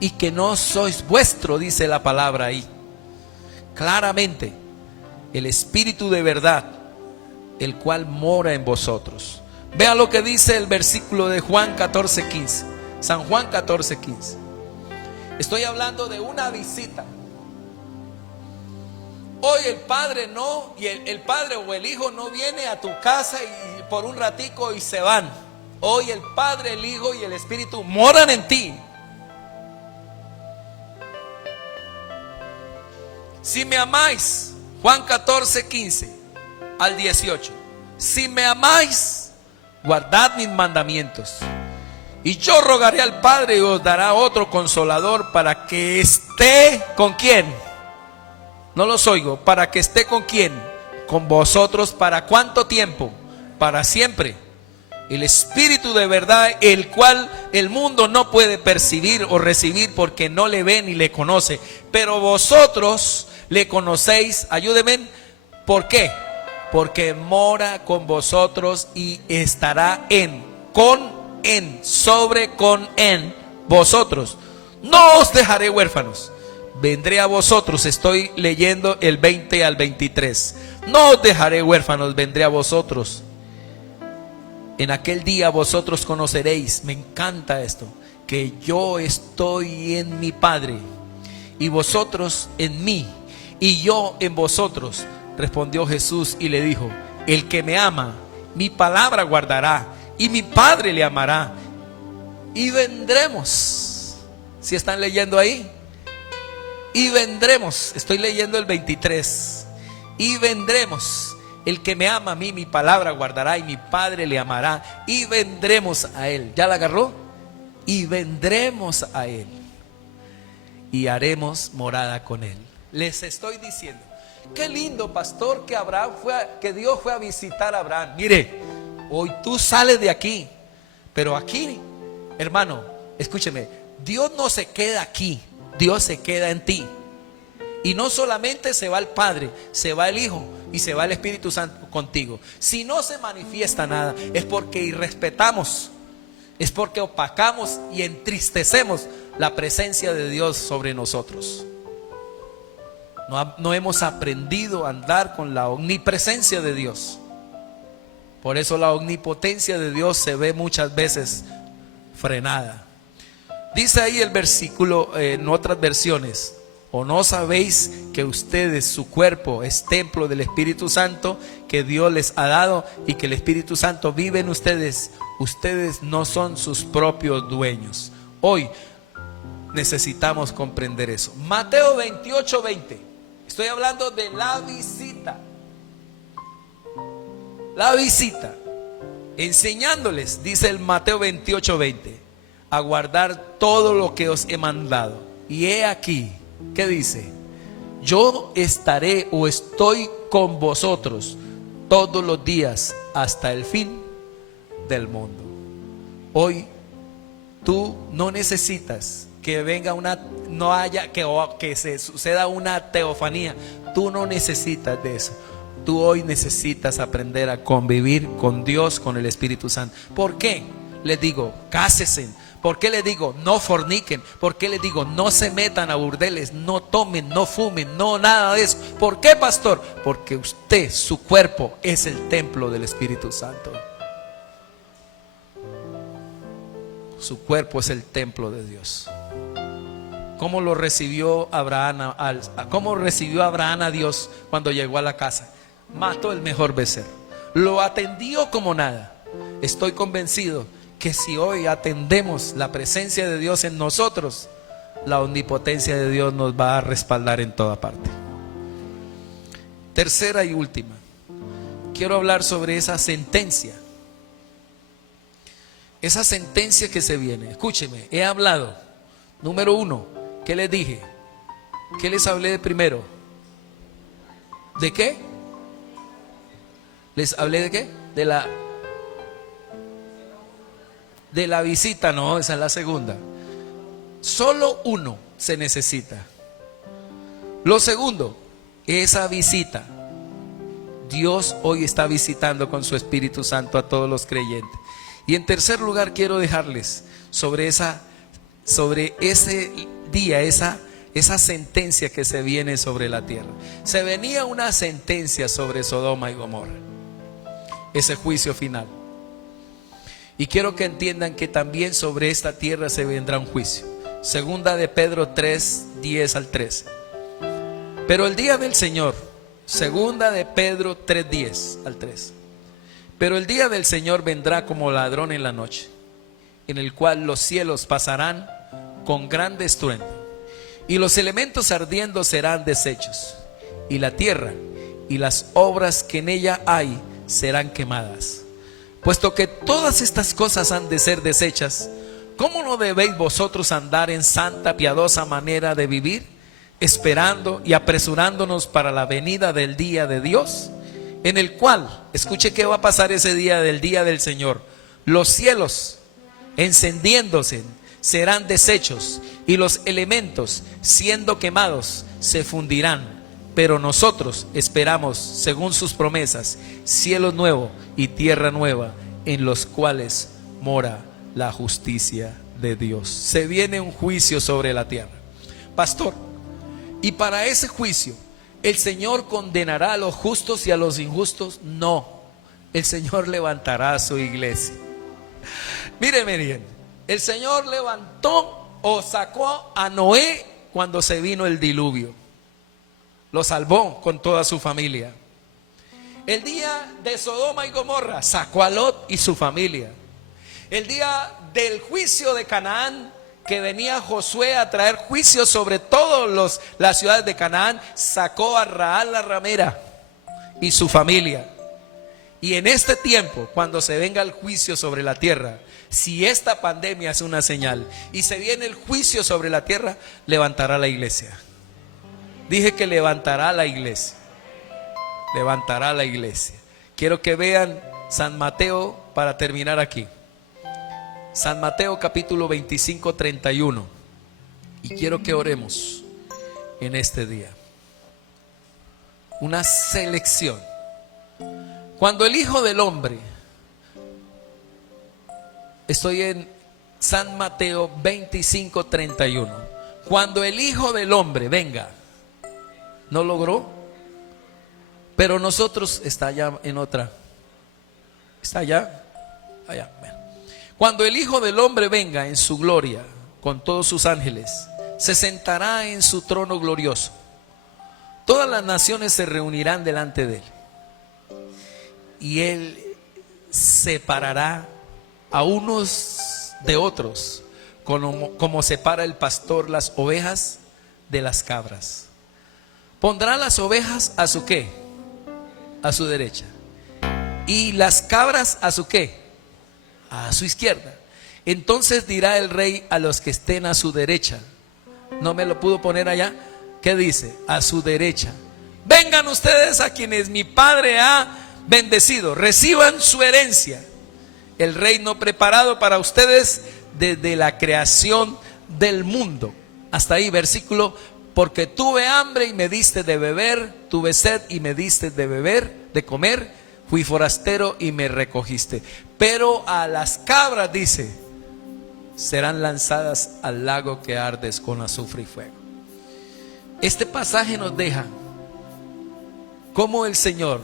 y que no sois vuestro? Dice la palabra ahí claramente. El Espíritu de verdad, el cual mora en vosotros. Vea lo que dice el versículo de Juan 14:15. San Juan 14:15. Estoy hablando de una visita. Hoy el padre no, y el padre o el hijo no viene a tu casa y por un ratico y se van. Hoy el Padre, el Hijo y el Espíritu moran en ti. Si me amáis, Juan 14:15 al 18. Si me amáis, guardad mis mandamientos. Y yo rogaré al Padre y os dará otro consolador para que esté ¿con quién? No los oigo. ¿Para que esté con quién? Con vosotros. ¿Para cuánto tiempo? Para siempre. El Espíritu de verdad, el cual el mundo no puede percibir o recibir porque no le ve ni le conoce. Pero vosotros le conocéis. Ayúdenme. ¿Por qué? Porque mora con vosotros y estará en vosotros. No os dejaré huérfanos. Vendré a vosotros. Estoy leyendo el 20 al 23. No os dejaré huérfanos, vendré a vosotros. En aquel día vosotros conoceréis, me encanta esto, que yo estoy en mi Padre y vosotros en mí y yo en vosotros. Respondió Jesús y le dijo: el que me ama, mi palabra guardará, y mi Padre le amará, y vendremos. ¿Si están leyendo ahí? Y vendremos. Estoy leyendo el 23. Y vendremos. El que me ama a mí, mi palabra guardará, y mi Padre le amará, y vendremos a él. ¿Ya la agarró? Y vendremos a él y haremos morada con él. Les estoy diciendo, qué lindo, pastor, que Dios fue a visitar a Abraham. Mire, hoy tú sales de aquí, pero aquí, hermano, escúcheme, Dios no se queda aquí, Dios se queda en ti. Y no solamente se va el Padre, se va el Hijo y se va el Espíritu Santo contigo. Si no se manifiesta nada, es porque irrespetamos, es porque opacamos y entristecemos la presencia de Dios sobre nosotros. No hemos aprendido a andar con la omnipresencia de Dios. Por eso la omnipotencia de Dios se ve muchas veces frenada. Dice ahí el versículo en otras versiones: ¿o no sabéis que ustedes, su cuerpo, es templo del Espíritu Santo que Dios les ha dado, y que el Espíritu Santo vive en ustedes? Ustedes no son sus propios dueños. Hoy necesitamos comprender eso. Mateo 28:20. Estoy hablando de la visita. La visita. Enseñándoles, dice el Mateo 28:20, a guardar todo lo que os he mandado. Y he aquí, ¿qué dice? Yo estaré o estoy con vosotros todos los días hasta el fin del mundo. Hoy tú no necesitas que venga que se suceda una teofanía. Tú no necesitas de eso. Tú hoy necesitas aprender a convivir con Dios, con el Espíritu Santo. ¿Por qué? Les digo, cásense. ¿Por qué les digo no forniquen? ¿Por qué les digo no se metan a burdeles, no tomen, no fumen, no nada de eso? ¿Por qué, pastor? Porque usted, su cuerpo, es el templo del Espíritu Santo. Su cuerpo es el templo de Dios. ¿Cómo lo recibió Abraham? ¿Cómo recibió Abraham a Dios cuando llegó a la casa? Mató el mejor becerro, lo atendió como nada. Estoy convencido que si hoy atendemos la presencia de Dios en nosotros, la omnipotencia de Dios nos va a respaldar en toda parte. Tercera y última, quiero hablar sobre esa sentencia. Esa sentencia que se viene. Escúcheme, he hablado. Número 1, ¿qué les dije? ¿Qué les hablé de primero? ¿De qué? ¿Les hablé de qué? De la visita, no, esa es la segunda. Solo uno se necesita. Lo segundo, esa visita. Dios hoy está visitando con su Espíritu Santo a todos los creyentes. Y en tercer lugar quiero dejarles sobre ese día, esa sentencia que se viene sobre la tierra. Se venía una sentencia sobre Sodoma y Gomorra, ese juicio final. Y quiero que entiendan que también sobre esta tierra se vendrá un juicio. Segunda de Pedro 3, 10 al 13. Pero el día del Señor, segunda de Pedro 3, 10 al 13. Pero el día del Señor vendrá como ladrón en la noche, en el cual los cielos pasarán con grande estruendo, y los elementos ardiendo serán deshechos, y la tierra y las obras que en ella hay serán quemadas. Puesto que todas estas cosas han de ser deshechas, ¿cómo no debéis vosotros andar en santa, piadosa manera de vivir, esperando y apresurándonos para la venida del día de Dios? En el cual, escuche qué va a pasar ese día del día del Señor. Los cielos encendiéndose serán deshechos, y los elementos siendo quemados se fundirán. Pero nosotros esperamos, según sus promesas, cielo nuevo y tierra nueva, en los cuales mora la justicia de Dios. Se viene un juicio sobre la tierra, pastor, y para ese juicio ¿el Señor condenará a los justos y a los injustos? No, el Señor levantará a su iglesia. Míreme bien, el Señor levantó o sacó a Noé cuando se vino el diluvio. Lo salvó con toda su familia. El día de Sodoma y Gomorra sacó a Lot y su familia. El día del juicio de Canaán, que venía Josué a traer juicio sobre todas las ciudades de Canaán, sacó a Rahab la ramera y su familia. Y en este tiempo, cuando se venga el juicio sobre la tierra, si esta pandemia es una señal y se viene el juicio sobre la tierra, levantará la iglesia. Dije que levantará la iglesia. Levantará la iglesia. Quiero que vean San Mateo para terminar aquí. San Mateo capítulo 25, 31. Y quiero que oremos en este día. Una selección. Cuando el Hijo del Hombre, estoy en San Mateo 25, 31. Cuando el Hijo del Hombre venga, ¿no logró? Pero nosotros, está allá en otra. ¿Está allá? Allá. Bueno. Cuando el Hijo del Hombre venga en su gloria con todos sus ángeles, se sentará en su trono glorioso. Todas las naciones se reunirán delante de él. Y él separará a unos de otros, como separa el pastor las ovejas de las cabras. Pondrá las ovejas a su ¿qué? A su derecha. Y las cabras a su ¿qué? A su izquierda. Entonces dirá el rey a los que estén a su derecha. No me lo pudo poner allá. ¿Qué dice? A su derecha. Vengan ustedes a quienes mi Padre ha bendecido. Reciban su herencia. El reino preparado para ustedes desde la creación del mundo. Hasta ahí, versículo. Porque tuve hambre y me diste de beber, tuve sed y me diste de beber, de comer, fui forastero y me recogiste. Pero a las cabras, dice, serán lanzadas al lago que ardes con azufre y fuego. Este pasaje nos deja cómo el Señor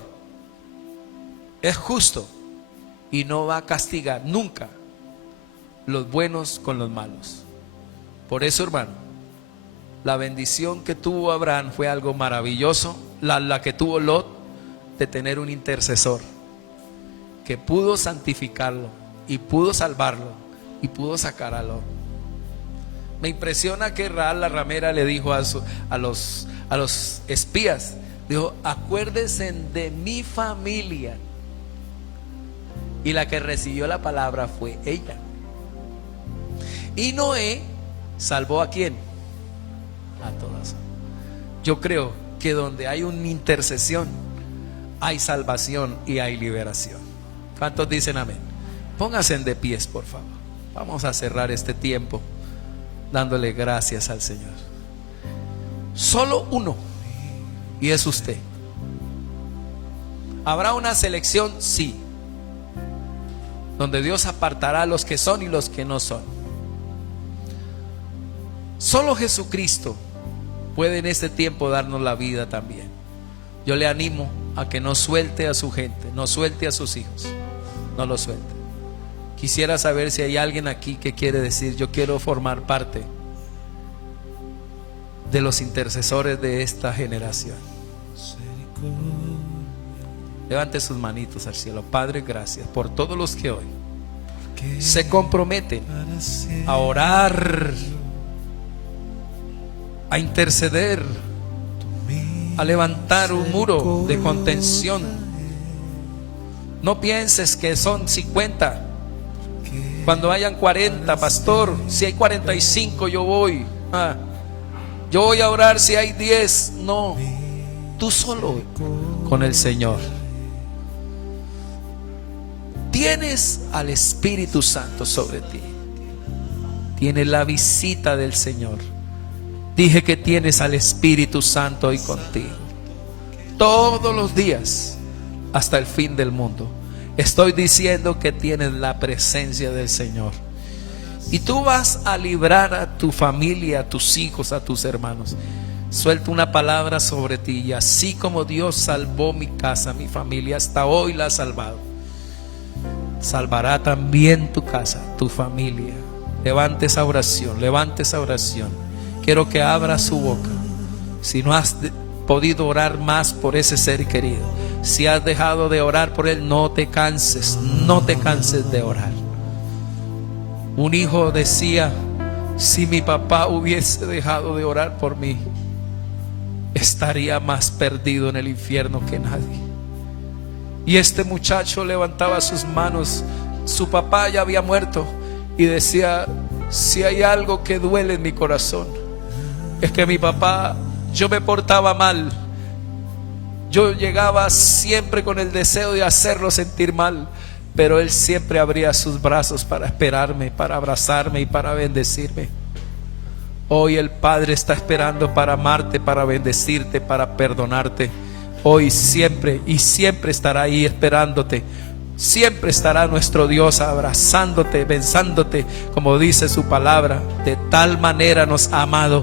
es justo y no va a castigar nunca los buenos con los malos. Por eso, hermano, la bendición que tuvo Abraham fue algo maravilloso, la que tuvo Lot, de tener un intercesor que pudo santificarlo y pudo salvarlo y pudo sacar a Lot. Me impresiona que Raal la ramera le dijo a los espías, dijo: acuérdense de mi familia. Y la que recibió la palabra fue ella. Y Noé salvó ¿a quién? A todas. Yo creo que donde hay una intercesión hay salvación y hay liberación. ¿Cuántos dicen amén? Pónganse de pies, por favor. Vamos a cerrar este tiempo dándole gracias al Señor. Solo uno, y es usted. ¿Habrá una selección? Sí. Donde Dios apartará a los que son y los que no son. Solo Jesucristo puede en este tiempo darnos la vida también. Yo le animo a que no suelte a su gente, no suelte a sus hijos, no lo suelte. Quisiera saber si hay alguien aquí que quiere decir: yo quiero formar parte de los intercesores de esta generación. Levante sus manitos al cielo. Padre, gracias por todos los que hoy se comprometen a orar, a interceder, a levantar un muro de contención. No pienses que son 50. Cuando hayan 40, pastor, si hay 45 yo voy. Yo voy a orar si hay 10. No, tú solo con el Señor. Tienes al Espíritu Santo sobre ti. Tienes la visita del Señor. Dije que tienes al Espíritu Santo hoy contigo. Todos los días hasta el fin del mundo. Estoy diciendo que tienes la presencia del Señor. Y tú vas a librar a tu familia, a tus hijos, a tus hermanos. Suelta una palabra sobre ti. Y así como Dios salvó mi casa, mi familia, hasta hoy la ha salvado, salvará también tu casa, tu familia. Levante esa oración, levante esa oración. Quiero que abra su boca. Si no has podido orar más por ese ser querido, si has dejado de orar por él, no te canses, no te canses de orar. Un hijo decía: si mi papá hubiese dejado de orar por mí, estaría más perdido en el infierno que nadie. Y este muchacho levantaba sus manos. Su papá ya había muerto y decía: si hay algo que duele en mi corazón, es que mi papá, yo me portaba mal. Yo llegaba siempre con el deseo de hacerlo sentir mal, pero él siempre abría sus brazos para esperarme, para abrazarme y para bendecirme. Hoy el Padre está esperando para amarte, para bendecirte, para perdonarte. Hoy siempre y siempre estará ahí esperándote. Siempre estará nuestro Dios abrazándote, besándote, como dice su palabra. De tal manera nos ha amado,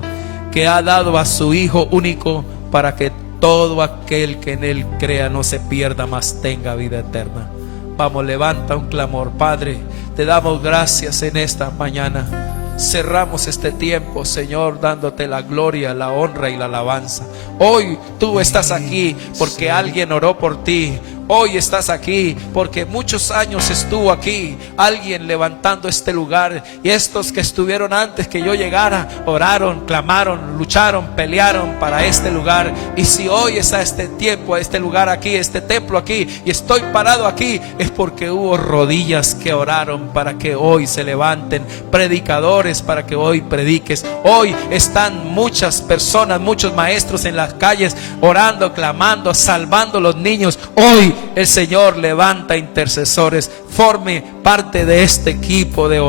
que ha dado a su Hijo único, para que todo aquel que en él crea no se pierda, mas tenga vida eterna. Vamos, levanta un clamor. Padre, te damos gracias en esta mañana. Cerramos este tiempo, Señor, dándote la gloria, la honra y la alabanza. Hoy tú estás aquí porque alguien oró por ti. Hoy estás aquí porque muchos años estuvo aquí alguien levantando este lugar. Y estos que estuvieron antes que yo llegara, oraron, clamaron, lucharon, pelearon para este lugar. Y si hoy está este tiempo, este lugar aquí, este templo aquí, y estoy parado aquí, es porque hubo rodillas que oraron para que hoy se levanten, predicadores para que hoy prediques. Hoy están muchas personas, muchos maestros en las calles orando, clamando, salvando a los niños. Hoy el Señor levanta intercesores. Forme parte de este equipo de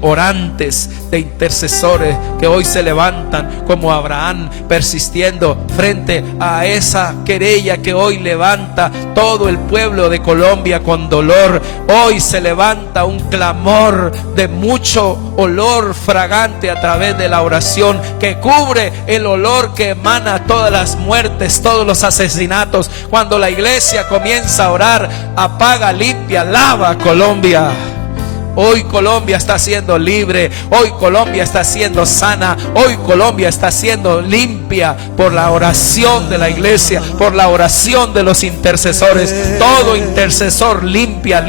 orantes, de intercesores que hoy se levantan como Abraham, persistiendo frente a esa querella que hoy levanta todo el pueblo de Colombia con dolor. Hoy se levanta un clamor de mucho olor fragante a través de la oración, que cubre el olor que emana todas las muertes, todos los asesinatos. Cuando la iglesia comienza a orar, apaga, limpia, lava Colombia. Hoy Colombia está siendo libre. Hoy Colombia está siendo sana. Hoy Colombia está siendo limpia por la oración de la iglesia, por la oración de los intercesores. Todo intercesor limpia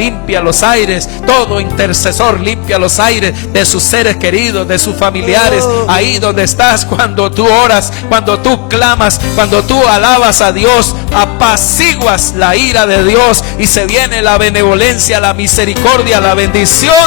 los aires. Todo intercesor limpia los aires de sus seres queridos, de sus familiares. Ahí donde estás, cuando tú oras, cuando tú clamas, cuando tú alabas a Dios, apaciguas la ira de Dios y se viene la benevolencia, la misericordia, la bendición.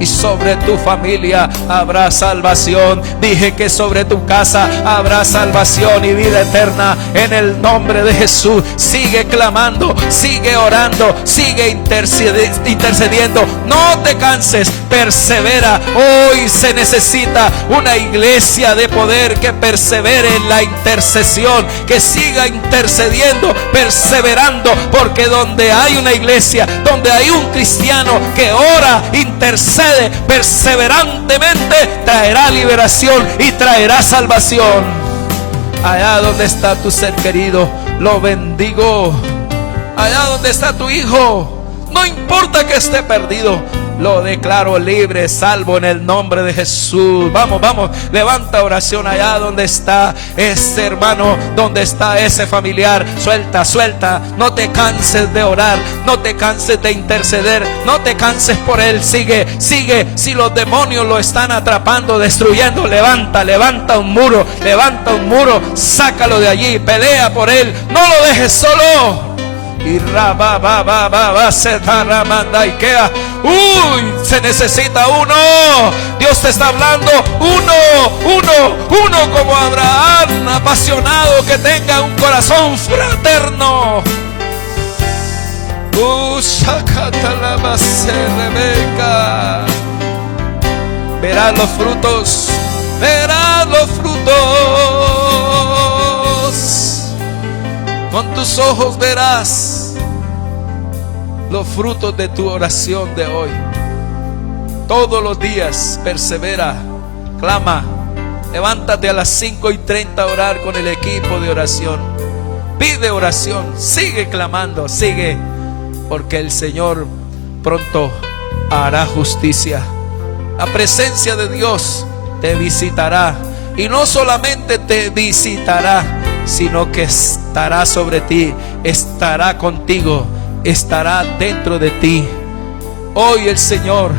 Y sobre tu familia habrá salvación. Dije que sobre tu casa habrá salvación y vida eterna en el nombre de Jesús. Sigue clamando, sigue orando, sigue intercediendo. No te canses, persevera. Hoy se necesita una iglesia de poder que persevere en la intercesión, que siga intercediendo, perseverando, porque donde hay una iglesia, donde hay un cristiano que ora, intercede perseverantemente, traerá liberación y traerá salvación. Allá donde está tu ser querido, lo bendigo. Allá donde está tu hijo, no importa que esté perdido, lo declaro libre, salvo en el nombre de Jesús. Vamos, levanta oración allá donde está ese hermano, donde está ese familiar. Suelta, no te canses de orar, no te canses de interceder, no te canses por él. Sigue. Si los demonios lo están atrapando, destruyendo, levanta un muro, sácalo de allí, pelea por él, no lo dejes solo. Y se necesita uno. Dios te está hablando. Uno como Abraham, apasionado, que tenga un corazón fraterno. Verás los frutos. Con tus ojos verás los frutos de tu oración de hoy. Todos los días persevera, clama. Levántate a las 5:30 a orar con el equipo de oración. Pide oración, sigue clamando, sigue, porque el Señor pronto hará justicia. La presencia de Dios te visitará, y no solamente te visitará, sino que estará sobre ti, estará contigo, estará dentro de ti. Hoy el Señor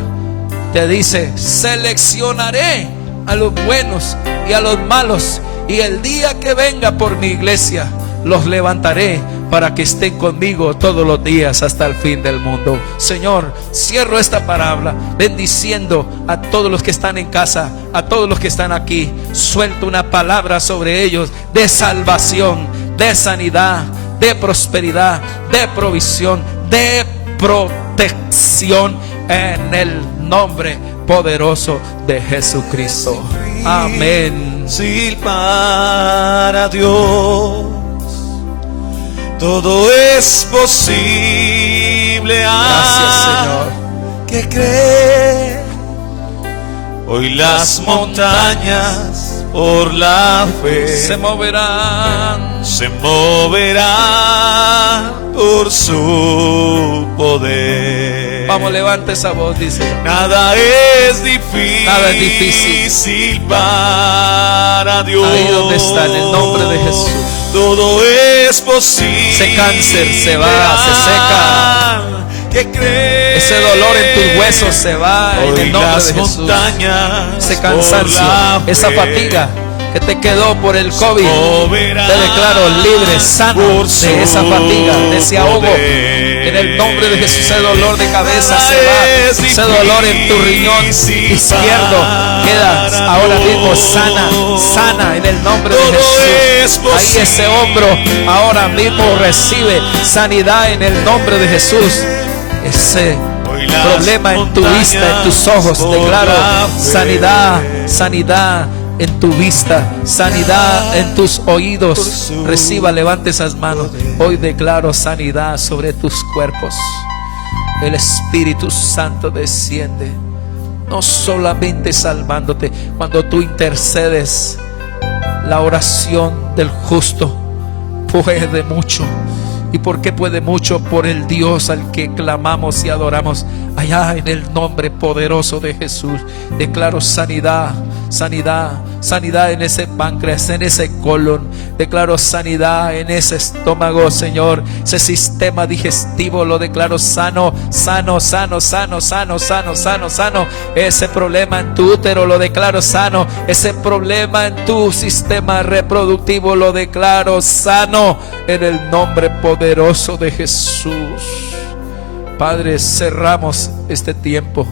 te dice: seleccionaré a los buenos y a los malos, y el día que venga por mi iglesia, los levantaré para que estén conmigo todos los días hasta el fin del mundo. Señor, cierro esta palabra bendiciendo a todos los que están en casa, a todos los que están aquí. Suelto una palabra sobre ellos de salvación, de sanidad, de prosperidad, de provisión, de protección, en el nombre poderoso de Jesucristo. Amén. Sí, para Dios todo es posible. Gracias, Señor. Que cree. Hoy las montañas por la fe se moverán por su poder. Vamos, levanta esa voz, dice: nada es difícil para Dios. Ahí donde está, en el nombre de Jesús. Todo es posible. Ese cáncer se va, se seca. Que cree. Ese dolor en tus huesos se va en el nombre de Jesús. Ese cansancio, esa fatiga que te quedó por el COVID, te declaro libre, sano de esa fatiga, de ese ahogo. En el nombre de Jesús, ese dolor de cabeza se va, ese dolor en tu riñón izquierdo queda ahora mismo sana en el nombre de Jesús. Ahí ese hombro ahora mismo recibe sanidad en el nombre de Jesús. Ese problema en tu vista, en tus ojos, declaro sanidad en tu vista, sanidad en tus oídos. Reciba, levante esas manos. Hoy declaro sanidad sobre tus cuerpos. El Espíritu Santo desciende, no solamente salvándote. Cuando tú intercedes, la oración del justo puede mucho. ¿Y por qué puede mucho? Por el Dios al que clamamos y adoramos. Allá en el nombre poderoso de Jesús declaro sanidad, sanidad, sanidad en ese páncreas, en ese colon. Declaro sanidad en ese estómago, Señor. Ese sistema digestivo lo declaro sano, sano, sano, sano, sano, sano, sano, sano. Ese problema en tu útero lo declaro sano. Ese problema en tu sistema reproductivo lo declaro sano en el nombre poderoso de Jesús. Padre, cerramos este tiempo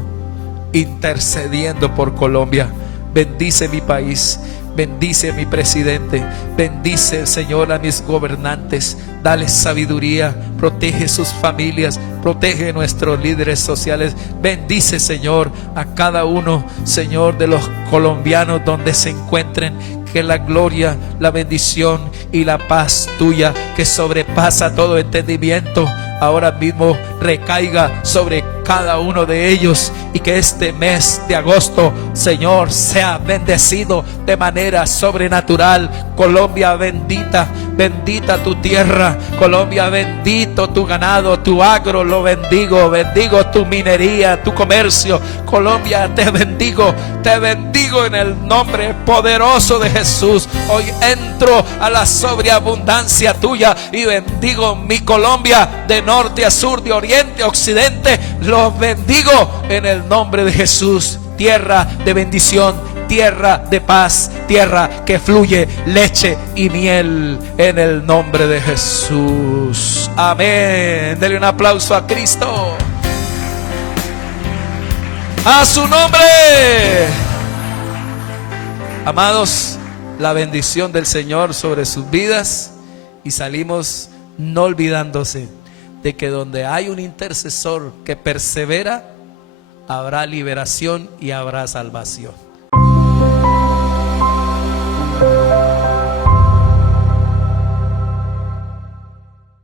intercediendo por Colombia. Bendice mi país, bendice a mi presidente, bendice, Señor, a mis gobernantes. Dale sabiduría, protege sus familias, protege nuestros líderes sociales. Bendice, Señor, a cada uno, Señor, de los colombianos donde se encuentren. Que la gloria, la bendición y la paz tuya, que sobrepasa todo entendimiento, ahora mismo recaiga sobre cada uno de ellos, y que este mes de agosto, Señor, sea bendecido de manera sobrenatural. Colombia bendita, bendita tu tierra. Colombia bendito tu ganado, tu agro lo bendigo. Bendigo tu minería, tu comercio. Colombia, te bendigo en el nombre poderoso de Jesús. Hoy entro a la sobreabundancia tuya y bendigo mi Colombia de norte a sur, de oriente a occidente. Los bendigo en el nombre de Jesús. Tierra de bendición, tierra de paz, tierra que fluye leche y miel, en el nombre de Jesús. Amén. Dele un aplauso a Cristo. A su nombre. Amados, la bendición del Señor sobre sus vidas, y salimos no olvidándose de que donde hay un intercesor que persevera, habrá liberación y habrá salvación.